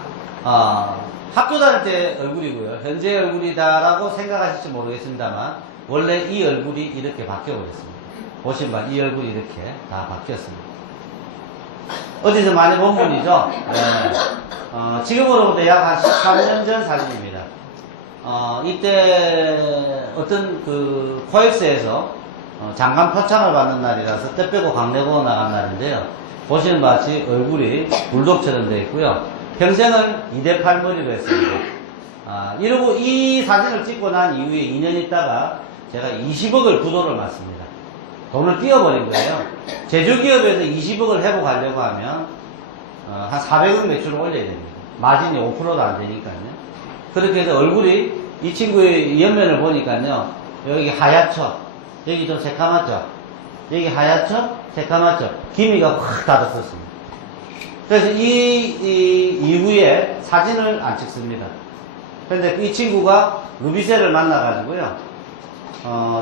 학교 다닐 때 얼굴이고요. 현재 얼굴이다라고 생각하실지 모르겠습니다만 원래 이 얼굴이 이렇게 바뀌어버렸습니다. 보신 바 이 얼굴이 이렇게 다 바뀌었습니다. 어디서 많이 본 분이죠? 지금으로부터 약 한 13년 전 사진입니다. 이때 어떤 그 코엑스에서 장관 표창을 받는 날이라서 때 빼고 강내고 나간 날인데요. 보시는 바같이 얼굴이 불독처럼 되어 있고요. 평생을 2대 8머리로 했습니다. 이러고 이 사진을 찍고 난 이후에 2년 있다가 제가 20억을 부도를 맞습니다. 돈을 띄워버린 거예요. 제조기업에서 20억을 회복하려고 하면 한 400억 매출을 올려야 됩니다. 마진이 5%도 안 되니까요. 그렇게 해서 얼굴이 이 친구의 옆면을 보니까요. 여기 하얗죠? 여기 좀 새까맣죠? 여기 하얗죠? 새까맣죠? 기미가 확 닫았었습니다. 그래서 이 이후에 사진을 안 찍습니다. 근데 이 친구가 루비셀을 만나가지고요.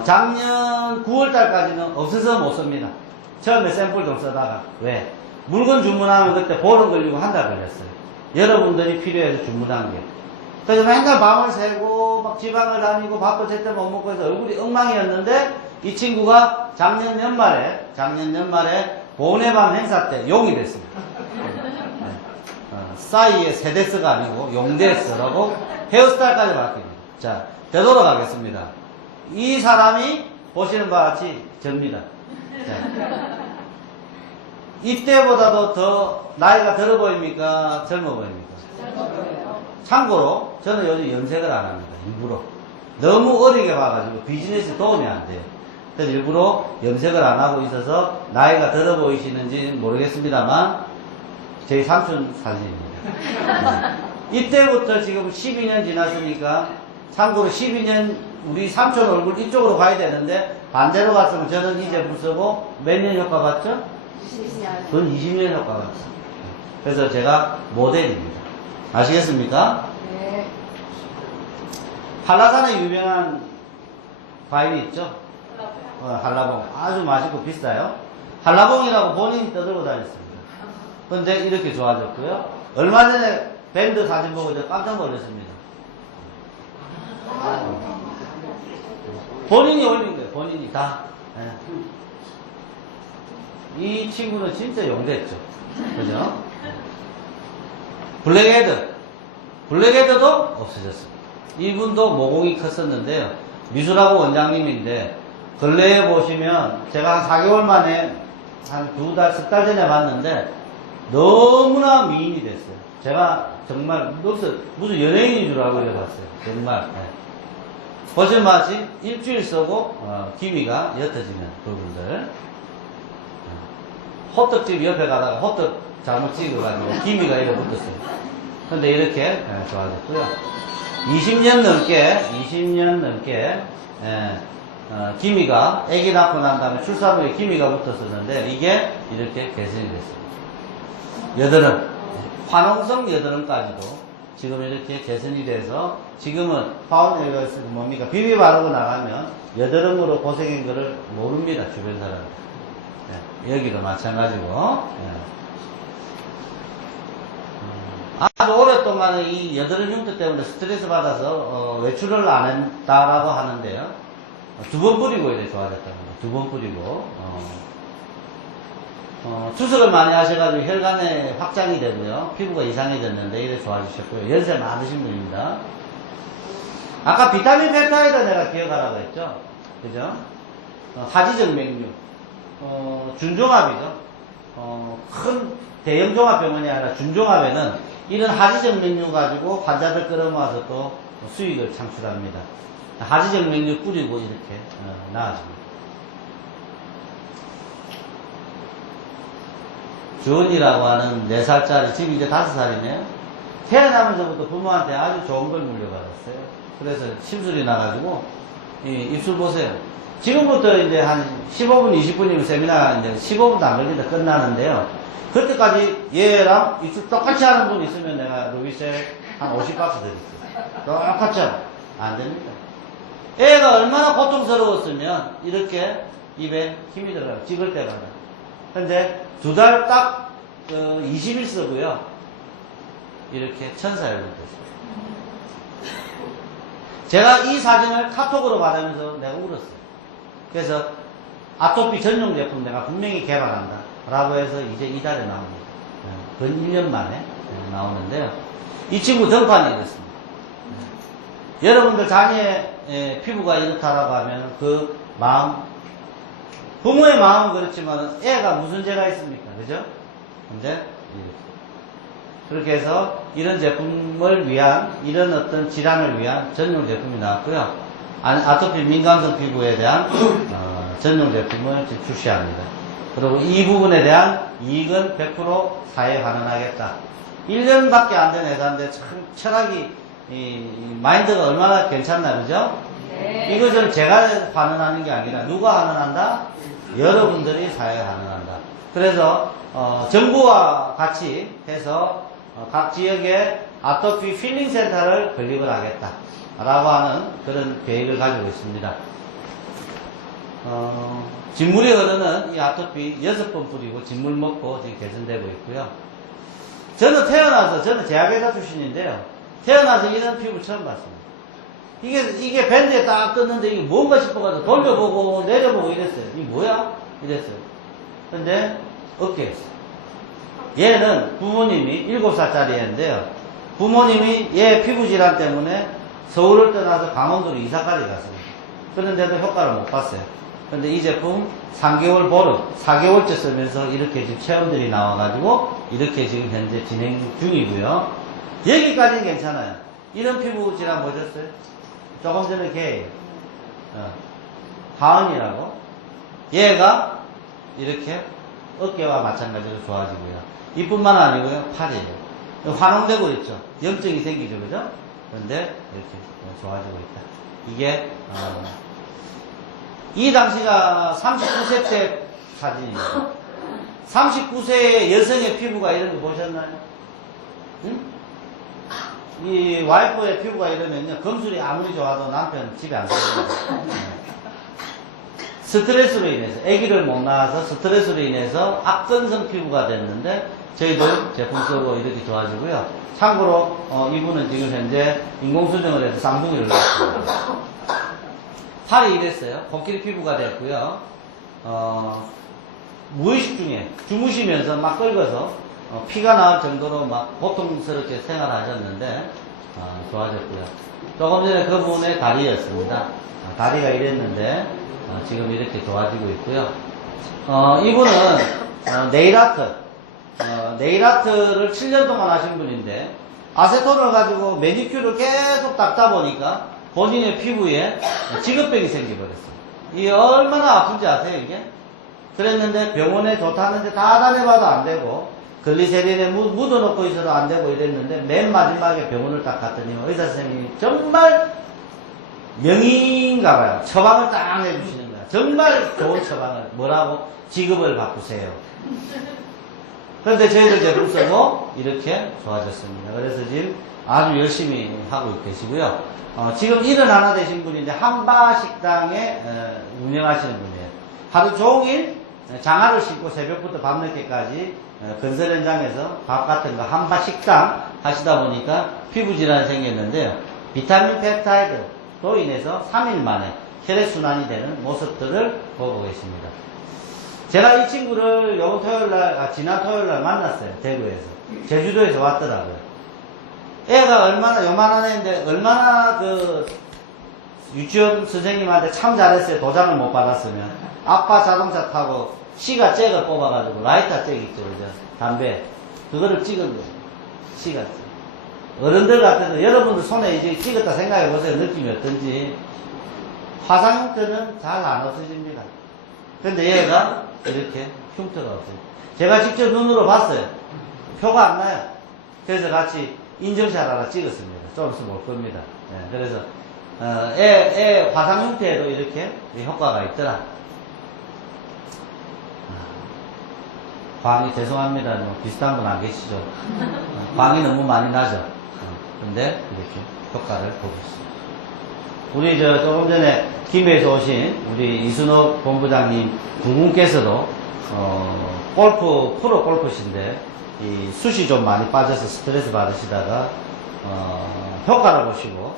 작년 9월달까지는 없어서 못 씁니다. 처음에 샘플 좀 쓰다가. 왜? 물건 주문하면 그때 보름 걸리고 한 달 걸렸어요. 여러분들이 필요해서 주문한 게. 그래서 맨날 밤을 새고 막 지방을 다니고 밥도 제때 못 먹고 해서 얼굴이 엉망이었는데 이 친구가 작년 연말에 보내밤 행사 때 용이 됐습니다. 싸이의 세데스가 아니고 용데스라고 헤어스타일까지 바뀝니다. 자, 되돌아가겠습니다. 이 사람이 보시는 바와 같이 접니다. 자, 이때보다도 더 나이가 들어 보입니까? 젊어 보입니까? 참고로 저는 요즘 염색을 안 합니다. 일부러. 너무 어리게 봐가지고 비즈니스 도움이 안 돼요. 그래서 일부러 염색을 안 하고 있어서 나이가 들어 보이시는지 모르겠습니다만 저희 삼촌 사진입니다. 이때부터 지금 12년 지났으니까 참고로 12년 우리 삼촌 얼굴 이쪽으로 가야 되는데 반대로 갔으면 저는 이 제품 쓰고 몇 년 효과 봤죠? 20년. 20년 효과 봤죠. 그래서 제가 모델입니다. 아시겠습니까? 네. 한라산에 유명한 과일이 있죠? 한라봉. 아주 맛있고 비싸요. 한라봉이라고 본인이 떠들고 다녔습니다. 근데 이렇게 좋아졌고요. 얼마 전에 밴드 사진 보고 저 깜짝 놀랐습니다. 본인이 올린 거예요. 본인이 다. 예. 이 친구는 진짜 용됐죠. 그죠? 블랙헤드도 없어졌습니다. 이분도 모공이 컸었는데요. 미술하고 원장님인데 근래에 보시면 제가 한 4개월 만에 한 2달, 10달 전에 봤는데 너무나 미인이 됐어요. 제가 정말 무슨 연예인인 줄 알고 이래 봤어요. 정말. 네. 보신 맛이 일주일 쓰고 기미가 옅어지는 부분들. 호떡집 옆에 가다가 호떡 잘못 찍어가지고 기미가 이렇게 붙었어요. 근데 이렇게 좋아졌고요. 20년 넘게 기미가 아기 낳고 난 다음에 출산 후에 기미가 붙었었는데 이게 이렇게 개선이 됐습니다. 여드름, 화농성 여드름까지도 지금 이렇게 개선이 돼서 지금은 뭡니까 비비 바르고 나가면 여드름으로 고생한 거를 모릅니다. 주변 사람들. 여기도 마찬가지고. 아주 오랫동안 이 여드름 흉터 때문에 스트레스 받아서 외출을 안 했다라고 하는데요. 2번 뿌리고 이래 좋아졌답니다. 2번 뿌리고. 투석을 많이 하셔가지고 혈관에 확장이 되고요. 피부가 이상해졌는데 이래 좋아지셨고요. 연세 많으신 분입니다. 아까 비타민 펩타이드 내가 기억하라고 했죠. 그죠? 하지정 맥류. 준종합이죠. 큰 대형 종합병원이 아니라 준종합에는 이런 하지정 맥류 가지고 환자들 끌어모아서 또 수익을 창출합니다. 하지정 맥류 뿌리고 이렇게 나아집니다. 주은이라고 하는 4살짜리, 지금 이제 5살이네요. 태어나면서부터 부모한테 아주 좋은 걸 물려받았어요. 그래서 심술이 나가지고, 입술 보세요. 지금부터 이제 한 15분, 20분이면 세미나 이제 15분도 안 걸리다 끝나는데요. 그때까지 얘랑 입술 똑같이 하는 분 있으면 내가 루비셀 한 50박스 드릴게요. 똑같죠? 안 됩니다. 애가 얼마나 고통스러웠으면 이렇게 입에 힘이 들어가요. 찍을 때마다. 근데 2달 딱 20일 쓰고요. 이렇게 천사열로 됐어요. 제가 이 사진을 카톡으로 받으면서 내가 울었어요. 그래서 아토피 전용 제품 내가 분명히 개발한다 라고 해서 이제 이달에 나옵니다. 건 1년 만에 나오는데요. 이 친구 등판이 됐습니다. 여러분들 자녀의 피부가 이렇다라고 하면 그 마음, 부모의 마음은 그렇지만 애가 무슨 죄가 있습니까? 그죠? 근데 그렇게 해서 이런 제품을 위한, 이런 어떤 질환을 위한 전용 제품이 나왔고요. 아토피 민감성 피부에 대한 전용 제품을 출시합니다. 그리고 이 부분에 대한 이익은 100% 사회에 환원하겠다. 1년밖에 안 된 회사인데 참 철학이, 마인드가 얼마나 괜찮나, 그죠? 네. 이것을 제가 환원하는 게 아니라 누가 환원한다? 여러분들이 사회에 환원한다. 그래서 정부와 같이 해서 각 지역에 아토피 필링 센터를 건립을 하겠다 라고 하는 그런 계획을 가지고 있습니다. 진물이 흐르는 이 아토피 6번 뿌리고 진물 먹고 지금 개선되고 있고요. 저는 저는 제약회사 출신인데요. 태어나서 이런 피부 처음 봤습니다. 이게 밴드에 딱 떴는데 이게 뭔가 싶어가지고 돌려보고 내려보고 이랬어요. 이게 뭐야? 이랬어요. 근데 어깨였어요. 얘는 부모님이 7살짜리 애인데요. 부모님이 얘 피부질환 때문에 서울을 떠나서 강원도로 이사까지 갔습니다. 그런데도 효과를 못 봤어요. 근데 이 제품 3개월 보름, 4개월째 쓰면서 이렇게 지금 체험들이 나와가지고 이렇게 지금 현재 진행 중이고요. 여기까지는 괜찮아요. 이런 피부질환 보셨어요? 조금 전에 걔예요. 하은이라고. 얘가 이렇게 어깨와 마찬가지로 좋아지고요. 이뿐만 아니고요. 팔이에요. 환원되고 있죠. 염증이 생기죠, 그죠? 그런데 이렇게 좋아지고 있다. 이게 이 당시가 39세 때 사진입니다. 39세의 여성의 피부가 이런 거 보셨나요? 응? 이 와이프의 피부가 이러면요, 검술이 아무리 좋아도 남편 집에 안 들어옵니다. 스트레스로 인해서, 아기를 못 낳아서 스트레스로 인해서 악건성 피부가 됐는데, 저희도 제품 쓰고 이렇게 좋아지고요. 참고로, 이분은 지금 현재 인공수정을 해서 쌍둥이를 낳았습니다. 팔이 이랬어요. 코끼리 피부가 됐고요. 무의식 중에 주무시면서 막 긁어서 피가 나올 정도로 막 고통스럽게 생활하셨는데 좋아졌고요. 조금 전에 그분의 다리였습니다. 다리가 이랬는데 지금 이렇게 좋아지고 있고요. 이분은 네일아트를 7년 동안 하신 분인데 아세톤을 가지고 매니큐어를 계속 닦다 보니까 본인의 피부에 직업병이 생겨버렸어요. 이게 얼마나 아픈지 아세요, 이게? 그랬는데 병원에 좋다는데 다 다녀봐도 안 되고 글리세린에 묻어놓고 있어도 안 되고 이랬는데 맨 마지막에 병원을 딱 갔더니 의사 선생님이 정말 명의인가 봐요. 처방을 딱 내주시는 거야. 정말 좋은 처방을. 뭐라고? 직업을 바꾸세요. 그런데 저희들 제품 쓰고 이렇게 좋아졌습니다. 그래서 지금 아주 열심히 하고 계시고요. 지금 71 되신 분인데 한바식당에 운영하시는 분이에요. 하루 종일 장화를 신고 새벽부터 밤늦게까지 건설 현장에서 밥 같은 거 한바식당 하시다 보니까 피부 질환이 생겼는데요. 비타민 펩타이드로 인해서 3일 만에 혈액순환이 되는 모습들을 보고 계십니다. 제가 이 친구를 요번 토요일날, 지난 토요일날 만났어요. 대구에서. 제주도에서 왔더라고요. 애가 얼마나, 요만한 애인데, 얼마나 유치원 선생님한테 참 잘했어요. 도장을 못 받았으면. 아빠 자동차 타고, 씨가 잭을 뽑아가지고, 라이터 잭 있죠, 그죠? 담배. 그거를 찍은 거예요. 씨가 잭. 어른들 같아도, 여러분들 손에 이제 찍었다 생각해보세요. 느낌이 어떤지. 화상 형태는 잘 안 없어집니다. 근데 얘가 이렇게 흉터가 없어요. 제가 직접 눈으로 봤어요. 표가 안 나요. 그래서 같이 인증샷 하나 찍었습니다. 좀 있으면 올 겁니다. 네, 그래서 애 화상 형태에도 이렇게 효과가 있더라. 광이 죄송합니다. 뭐 비슷한 분 안 계시죠? 광이 너무 많이 나죠. 근데 이렇게 효과를 보고 있습니다. 우리 조금 전에 김해에서 오신 우리 이순옥 본부장님 두 분께서도 프로 골프신데 이 숱이 좀 많이 빠져서 스트레스 받으시다가 효과를 보시고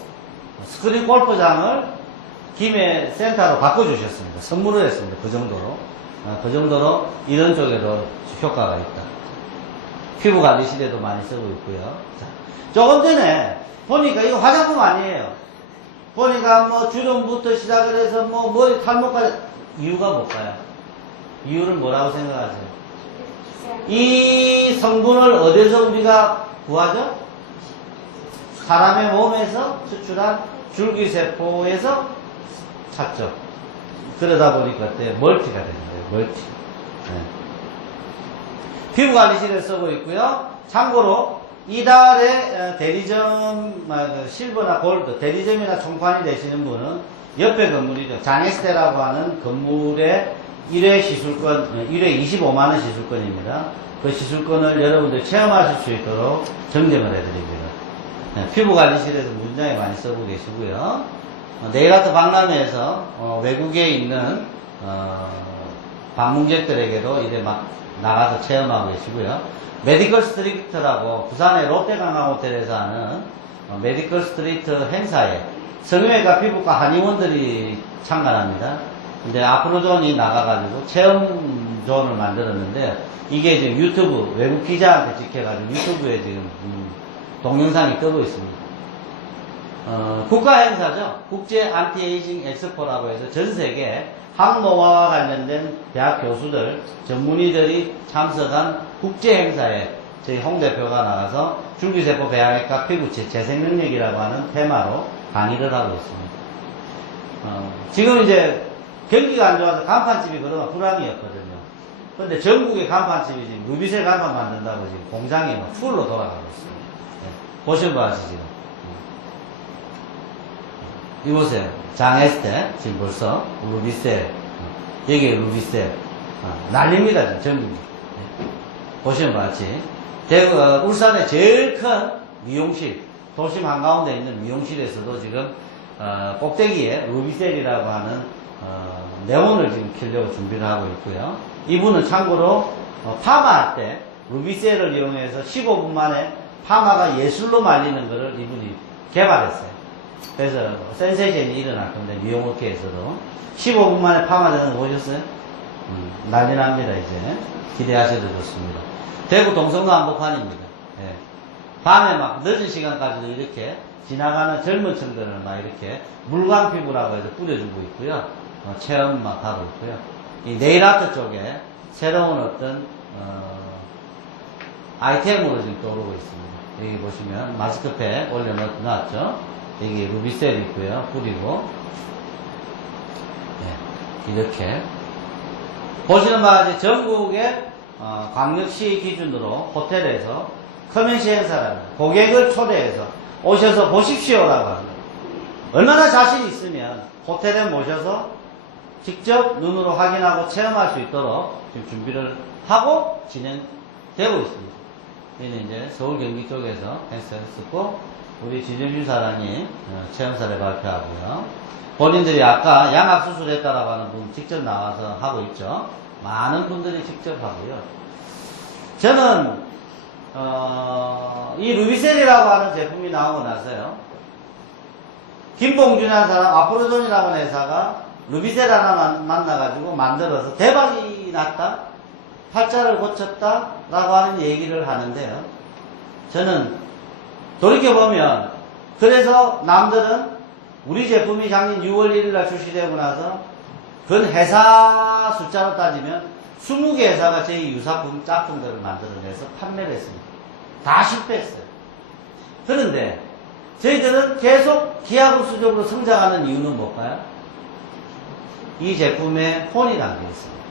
스크린 골프장을 김해 센터로 바꿔주셨습니다. 선물을 했습니다. 그 정도로 이런 쪽에도 효과가 있다. 피부 관리 시대도 많이 쓰고 있고요. 자, 조금 전에 보니까 이거 화장품 아니에요. 보니까 뭐 주름부터 시작을 해서 뭐 머리 탈모까지 이유가 뭘까요? 이유를 뭐라고 생각하세요? 이 성분을 어디서 우리가 구하죠? 사람의 몸에서 추출한 줄기세포에서 찾죠. 그러다 보니까 그때 멀티가 되는 거예요. 멀티. 네. 피부관리실에 쓰고 있고요. 참고로 이달에 대리점, 실버나 골드, 대리점이나 총판이 되시는 분은 옆에 건물이죠. 장에스테라고 하는 건물의 1회 시술권, 1회 25만원 시술권입니다. 그 시술권을 여러분들 체험하실 수 있도록 정정을 해드립니다. 네, 피부관리실에서 문장에 많이 쓰고 계시고요. 네일아트 박람회에서 외국에 있는 방문객들에게도 이제 막 나가서 체험하고 계시고요. 메디컬 스트리트라고 부산의 롯데관광호텔에서 하는 메디컬 스트리트 행사에 성형외과 피부과 한의원들이 참관합니다. 근데 아프로존이 나가가지고 체험존을 만들었는데 이게 지금 유튜브 외국 기자한테 찍혀가지고 유튜브에 지금 동영상이 뜨고 있습니다. 국가 행사죠. 국제 안티에이징 엑스포라고 해서 전 세계 항노화와 관련된 대학 교수들, 전문의들이 참석한 국제 행사에 저희 홍 대표가 나가서 줄기세포 배양액과 피부 재생능력이라고 하는 테마로 강의를 하고 있습니다. 지금 이제 경기가 안 좋아서 간판집이 그동안 불황이었거든요. 근데 전국의 간판집이 지금 루비셀 간판 만든다고 지금 공장이 막 풀로 돌아가고 있습니다. 예. 보시면 봐시 지금. 이보세요. 장에스테, 지금 벌써, 루비셀. 여기 루비셀. 난립니다, 지금 전국이. 예. 보시면 봤지. 울산의 제일 큰 미용실, 도심 한가운데 있는 미용실에서도 지금, 꼭대기에 루비셀이라고 하는, 네온을 지금 켜려고 준비를 하고 있고요. 이분은 참고로, 파마할 때, 루비셀을 이용해서 15분 만에 파마가 예술로 말리는 것을 이분이 개발했어요. 그래서 센세이션이 일어날 건데, 미용업계에서도 15분 만에 파마되는 거 보셨어요? 난리 납니다, 이제. 기대하셔도 좋습니다. 대구 동성로 한복판입니다. 예. 밤에 막 늦은 시간까지도 이렇게 지나가는 젊은 층들을 막 이렇게 물광 피부라고 해서 뿌려주고 있고요. 체험 막 하고 있고요. 이 네일아트 쪽에 새로운 어떤, 아이템으로 지금 떠오르고 있습니다. 여기 보시면 마스크팩 올려놨죠? 여기 루비셀 있고요. 뿌리고. 네, 이렇게. 보시는 바와 같이 전국의 광역시 기준으로 호텔에서 커뮤니티 행사라는 고객을 초대해서 오셔서 보십시오라고 합니다. 얼마나 자신 있으면 호텔에 모셔서 직접 눈으로 확인하고 체험할 수 있도록 지금 준비를 하고 진행되고 있습니다. 이는 이제 서울 경기 쪽에서 행사했었고 우리 진정준 사장이 체험사를 발표하고요. 본인들이 아까 양악수술했다라고 하는 분 직접 나와서 하고 있죠. 많은 분들이 직접 하고요. 저는 이 루비셀이라고 하는 제품이 나오고 나서요. 김봉준이라는 사람, 아프로존이라고 하는 회사가 루비셀 하나 만나가지고 만들어서 대박이 났다, 팔자를 고쳤다 라고 하는 얘기를 하는데요. 저는 돌이켜보면 그래서 남들은 우리 제품이 작년 6월 1일날 출시되고 나서 그 회사 숫자로 따지면 20개 회사가 저희 유사품 짝퉁들을 만들어내서 판매를 했습니다. 다 실패했어요. 그런데 저희들은 계속 기하급수적으로 성장하는 이유는 뭘까요? 이 제품에 혼이 담겨 있습니다.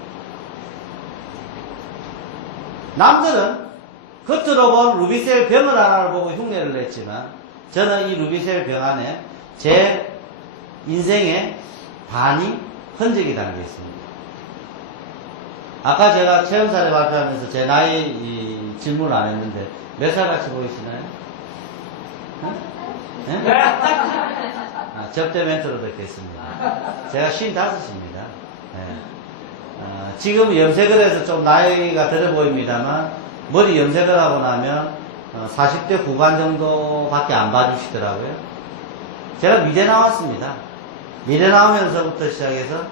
남들은 겉으로 본 루비셀 병을 하나를 보고 흉내를 냈지만 저는 이 루비셀 병 안에 제 인생의 반이 흔적이 담겨 있습니다. 아까 제가 체험사를 발표하면서 제 나이 질문을 안 했는데 몇 살 같이 보이시나요? 네? 접대 멘트로 듣겠습니다. 제가 55입니다. 네. 지금 염색을 해서 좀 나이가 들어 보입니다만 머리 염색을 하고 나면 40대 후반 정도밖에 안 봐주시더라고요. 제가 미대 나왔습니다. 미대 나오면서부터 시작해서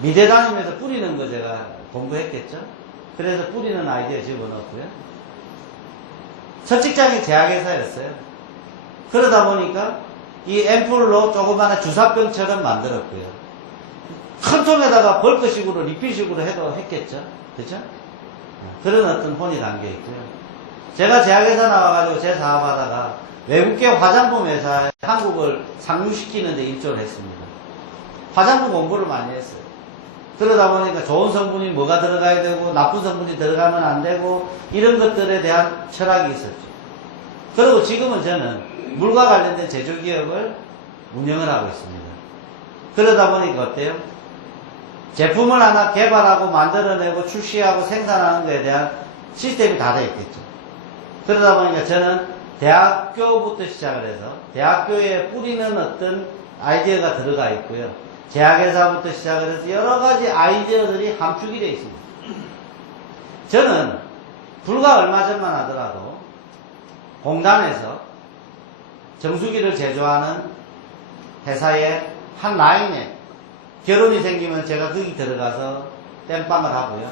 미대 다니면서 뿌리는 거 제가 공부했겠죠. 그래서 뿌리는 아이디어 집어넣었고요. 첫 직장이 제약회사였어요. 그러다 보니까 이 앰플로 조그마한 주사병처럼 만들었고요. 큰 통에다가 벌크식으로 리필식으로 해도 했겠죠. 그렇죠? 그런 어떤 혼이 담겨 있고요. 제가 제약회사 나와가지고 제 사업하다가 외국계 화장품 회사에 한국을 상륙시키는 데 일조를 했습니다. 화장품 공부를 많이 했어요. 그러다 보니까 좋은 성분이 뭐가 들어가야 되고 나쁜 성분이 들어가면 안 되고 이런 것들에 대한 철학이 있었죠. 그리고 지금은 저는 물과 관련된 제조기업을 운영을 하고 있습니다. 그러다 보니까 어때요? 제품을 하나 개발하고 만들어내고 출시하고 생산하는 것에 대한 시스템이 다 되어 있겠죠. 그러다 보니까 저는 대학교부터 시작을 해서 대학교에 뿌리는 어떤 아이디어가 들어가 있고요. 제약회사부터 시작을 해서 여러 가지 아이디어들이 함축이 되어 있습니다. 저는 불과 얼마 전만 하더라도 공단에서 정수기를 제조하는 회사의 한 라인에 결혼이 생기면 제가 거기 들어가서 땜빵을 하고요.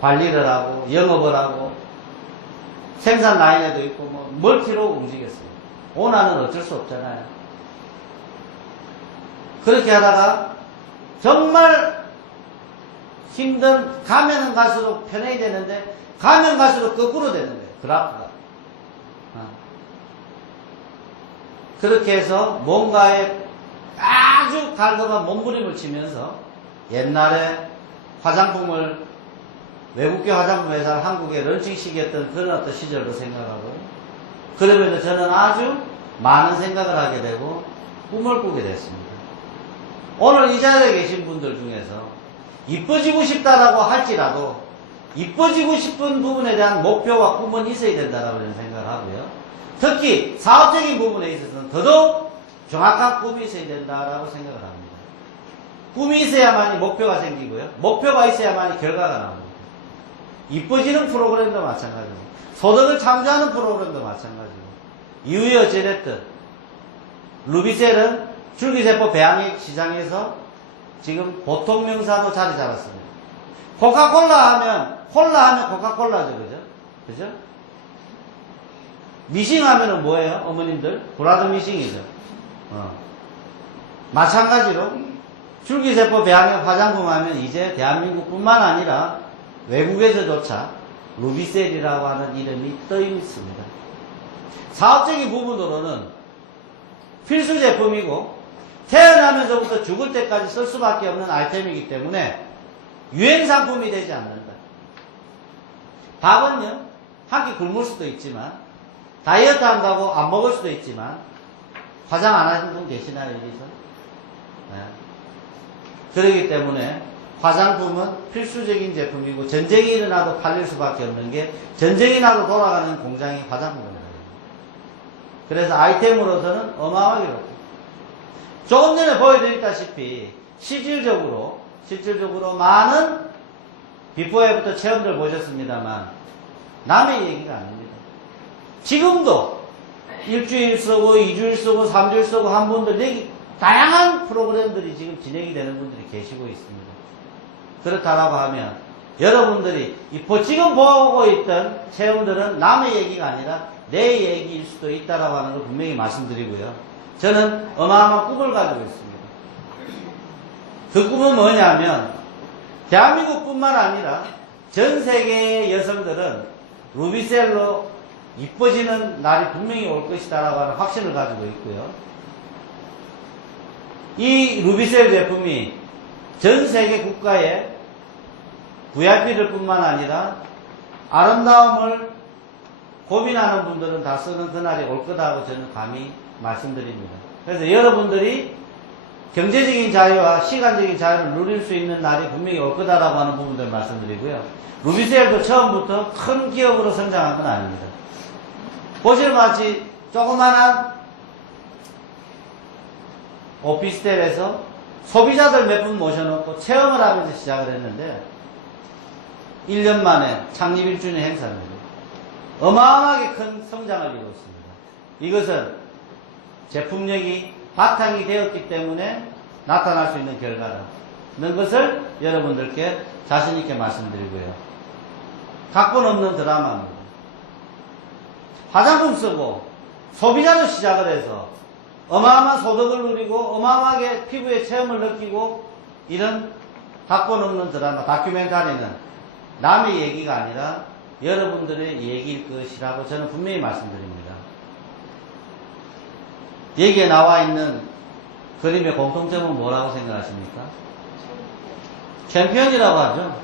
관리를 하고 영업을 하고 생산 라인에도 있고 뭐 멀티로 움직였어요. 오나는 어쩔 수 없잖아요. 그렇게 하다가 정말 힘든 가면은 갈수록 편해야 되는데 가면 갈수록 거꾸로 되는 거예요. 그래프가. 그렇게 해서 뭔가에 아주 갈급한 몸부림을 치면서 옛날에 화장품을 외국계 화장품 회사를 한국에 런칭시켰던 그런 어떤 시절도 생각하고, 그러면서 저는 아주 많은 생각을 하게 되고 꿈을 꾸게 됐습니다. 오늘 이 자리에 계신 분들 중에서 이뻐지고 싶다라고 할지라도 이뻐지고 싶은 부분에 대한 목표와 꿈은 있어야 된다라고 저는 생각을 하고요. 특히 사업적인 부분에 있어서는 더더욱 정확한 꿈이 있어야 된다라고 생각을 합니다. 꿈이 있어야만이 목표가 생기고요. 목표가 있어야만이 결과가 나옵니다. 이뻐지는 프로그램도 마찬가지고, 소득을 창조하는 프로그램도 마찬가지고, 이후에 어찌됐든 루비셀은 줄기세포 배양액 시장에서 지금 보통 명사로 자리 잡았습니다. 코카콜라 하면 코카콜라죠, 그죠? 미싱 하면은 뭐예요, 어머님들? 브라더 미싱이죠. 마찬가지로 줄기세포 배양액 화장품 하면 이제 대한민국뿐만 아니라 외국에서조차 루비셀이라고 하는 이름이 떠 있습니다. 사업적인 부분으로는 필수 제품이고 태어나면서부터 죽을 때까지 쓸 수밖에 없는 아이템이기 때문에 유행 상품이 되지 않는다. 밥은요, 한 끼 굶을 수도 있지만, 다이어트 한다고 안 먹을 수도 있지만, 화장 안 하시는 분 계시나요, 여기서? 네. 그렇기 때문에 화장품은 필수적인 제품이고, 전쟁이 일어나도 팔릴 수밖에 없는 게, 전쟁이 나도 돌아가는 공장이 화장품입니다. 그래서 아이템으로서는 어마어마하게 높습니다. 조금 전에 보여드렸다시피 실질적으로 많은 비포 애프터 체험들 보셨습니다만 남의 얘기가 아닙니다. 지금도 일주일 쓰고 2주일 쓰고 3주일 쓰고 한 분들 여기 다양한 프로그램들이 지금 진행이 되는 분들이 계시고 있습니다. 그렇다라고 하면 여러분들이 지금 보고 있던 체험들은 남의 얘기가 아니라 내 얘기일 수도 있다라고 하는 걸 분명히 말씀드리고요. 저는 어마어마한 꿈을 가지고 있습니다. 그 꿈은 뭐냐면 대한민국뿐만 아니라 전 세계의 여성들은 루비셀로 이뻐지는 날이 분명히 올 것이다라고 하는 확신을 가지고 있고요. 이 루비셀 제품이 전 세계 국가의 VIP들 뿐만 아니라 아름다움을 고민하는 분들은 다 쓰는 그날이 올 거다고 저는 감히 말씀드립니다. 그래서 여러분들이 경제적인 자유와 시간적인 자유를 누릴 수 있는 날이 분명히 올 거다라고 하는 부분들 말씀드리고요. 루비셀도 처음부터 큰 기업으로 성장한 건 아닙니다. 보실 마치 조그만한 오피스텔에서 소비자들 몇 분 모셔놓고 체험을 하면서 시작을 했는데 1년 만에 창립 1주년 행사입니다. 어마어마하게 큰 성장을 이루었습니다. 이것은 제품력이 바탕이 되었기 때문에 나타날 수 있는 결과라는 것을 여러분들께 자신있게 말씀드리고요. 각본 없는 드라마입니다. 화장품 쓰고 소비자로 시작을 해서 어마어마한 소득을 누리고 어마어마하게 피부의 체험을 느끼고 이런 각본 없는 드라마, 다큐멘터리는 남의 얘기가 아니라 여러분들의 얘기일 것이라고 저는 분명히 말씀드립니다. 여기에 나와 있는 그림의 공통점은 뭐라고 생각하십니까? 챔피언이라고 하죠.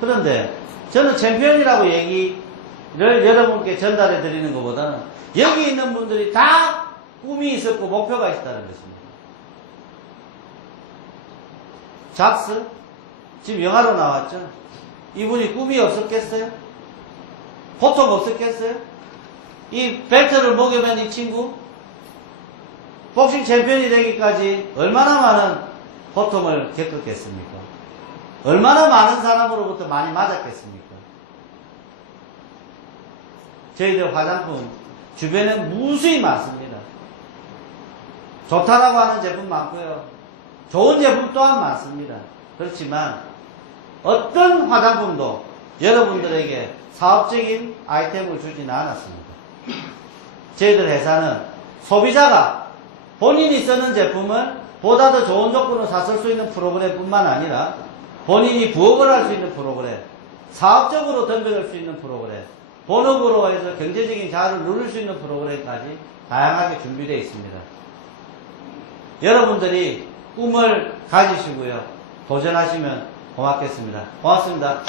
그런데 저는 챔피언이라고 얘기를 여러분께 전달해 드리는 것보다는 여기 있는 분들이 다 꿈이 있었고 목표가 있다는 것입니다. 잡스? 지금 영화로 나왔죠? 이분이 꿈이 없었겠어요? 고통 없었겠어요? 이 벨트를 목여맨 이 친구 복싱 챔피언이 되기까지 얼마나 많은 고통을 겪었겠습니까? 얼마나 많은 사람으로부터 많이 맞았겠습니까? 저희들 화장품 주변에 무수히 많습니다. 좋다라고 하는 제품 많고요. 좋은 제품 또한 많습니다. 그렇지만 어떤 화장품도 여러분들에게 사업적인 아이템을 주지는 않았습니다. 저희들 회사는 소비자가 본인이 쓰는 제품을 보다 더 좋은 조건으로 샀을 수 있는 프로그램 뿐만 아니라 본인이 부업을 할 수 있는 프로그램, 사업적으로 덤벼들 수 있는 프로그램, 본업으로 해서 경제적인 자유를 누릴 수 있는 프로그램까지 다양하게 준비되어 있습니다. 여러분들이 꿈을 가지시고요. 도전하시면 고맙겠습니다. 고맙습니다.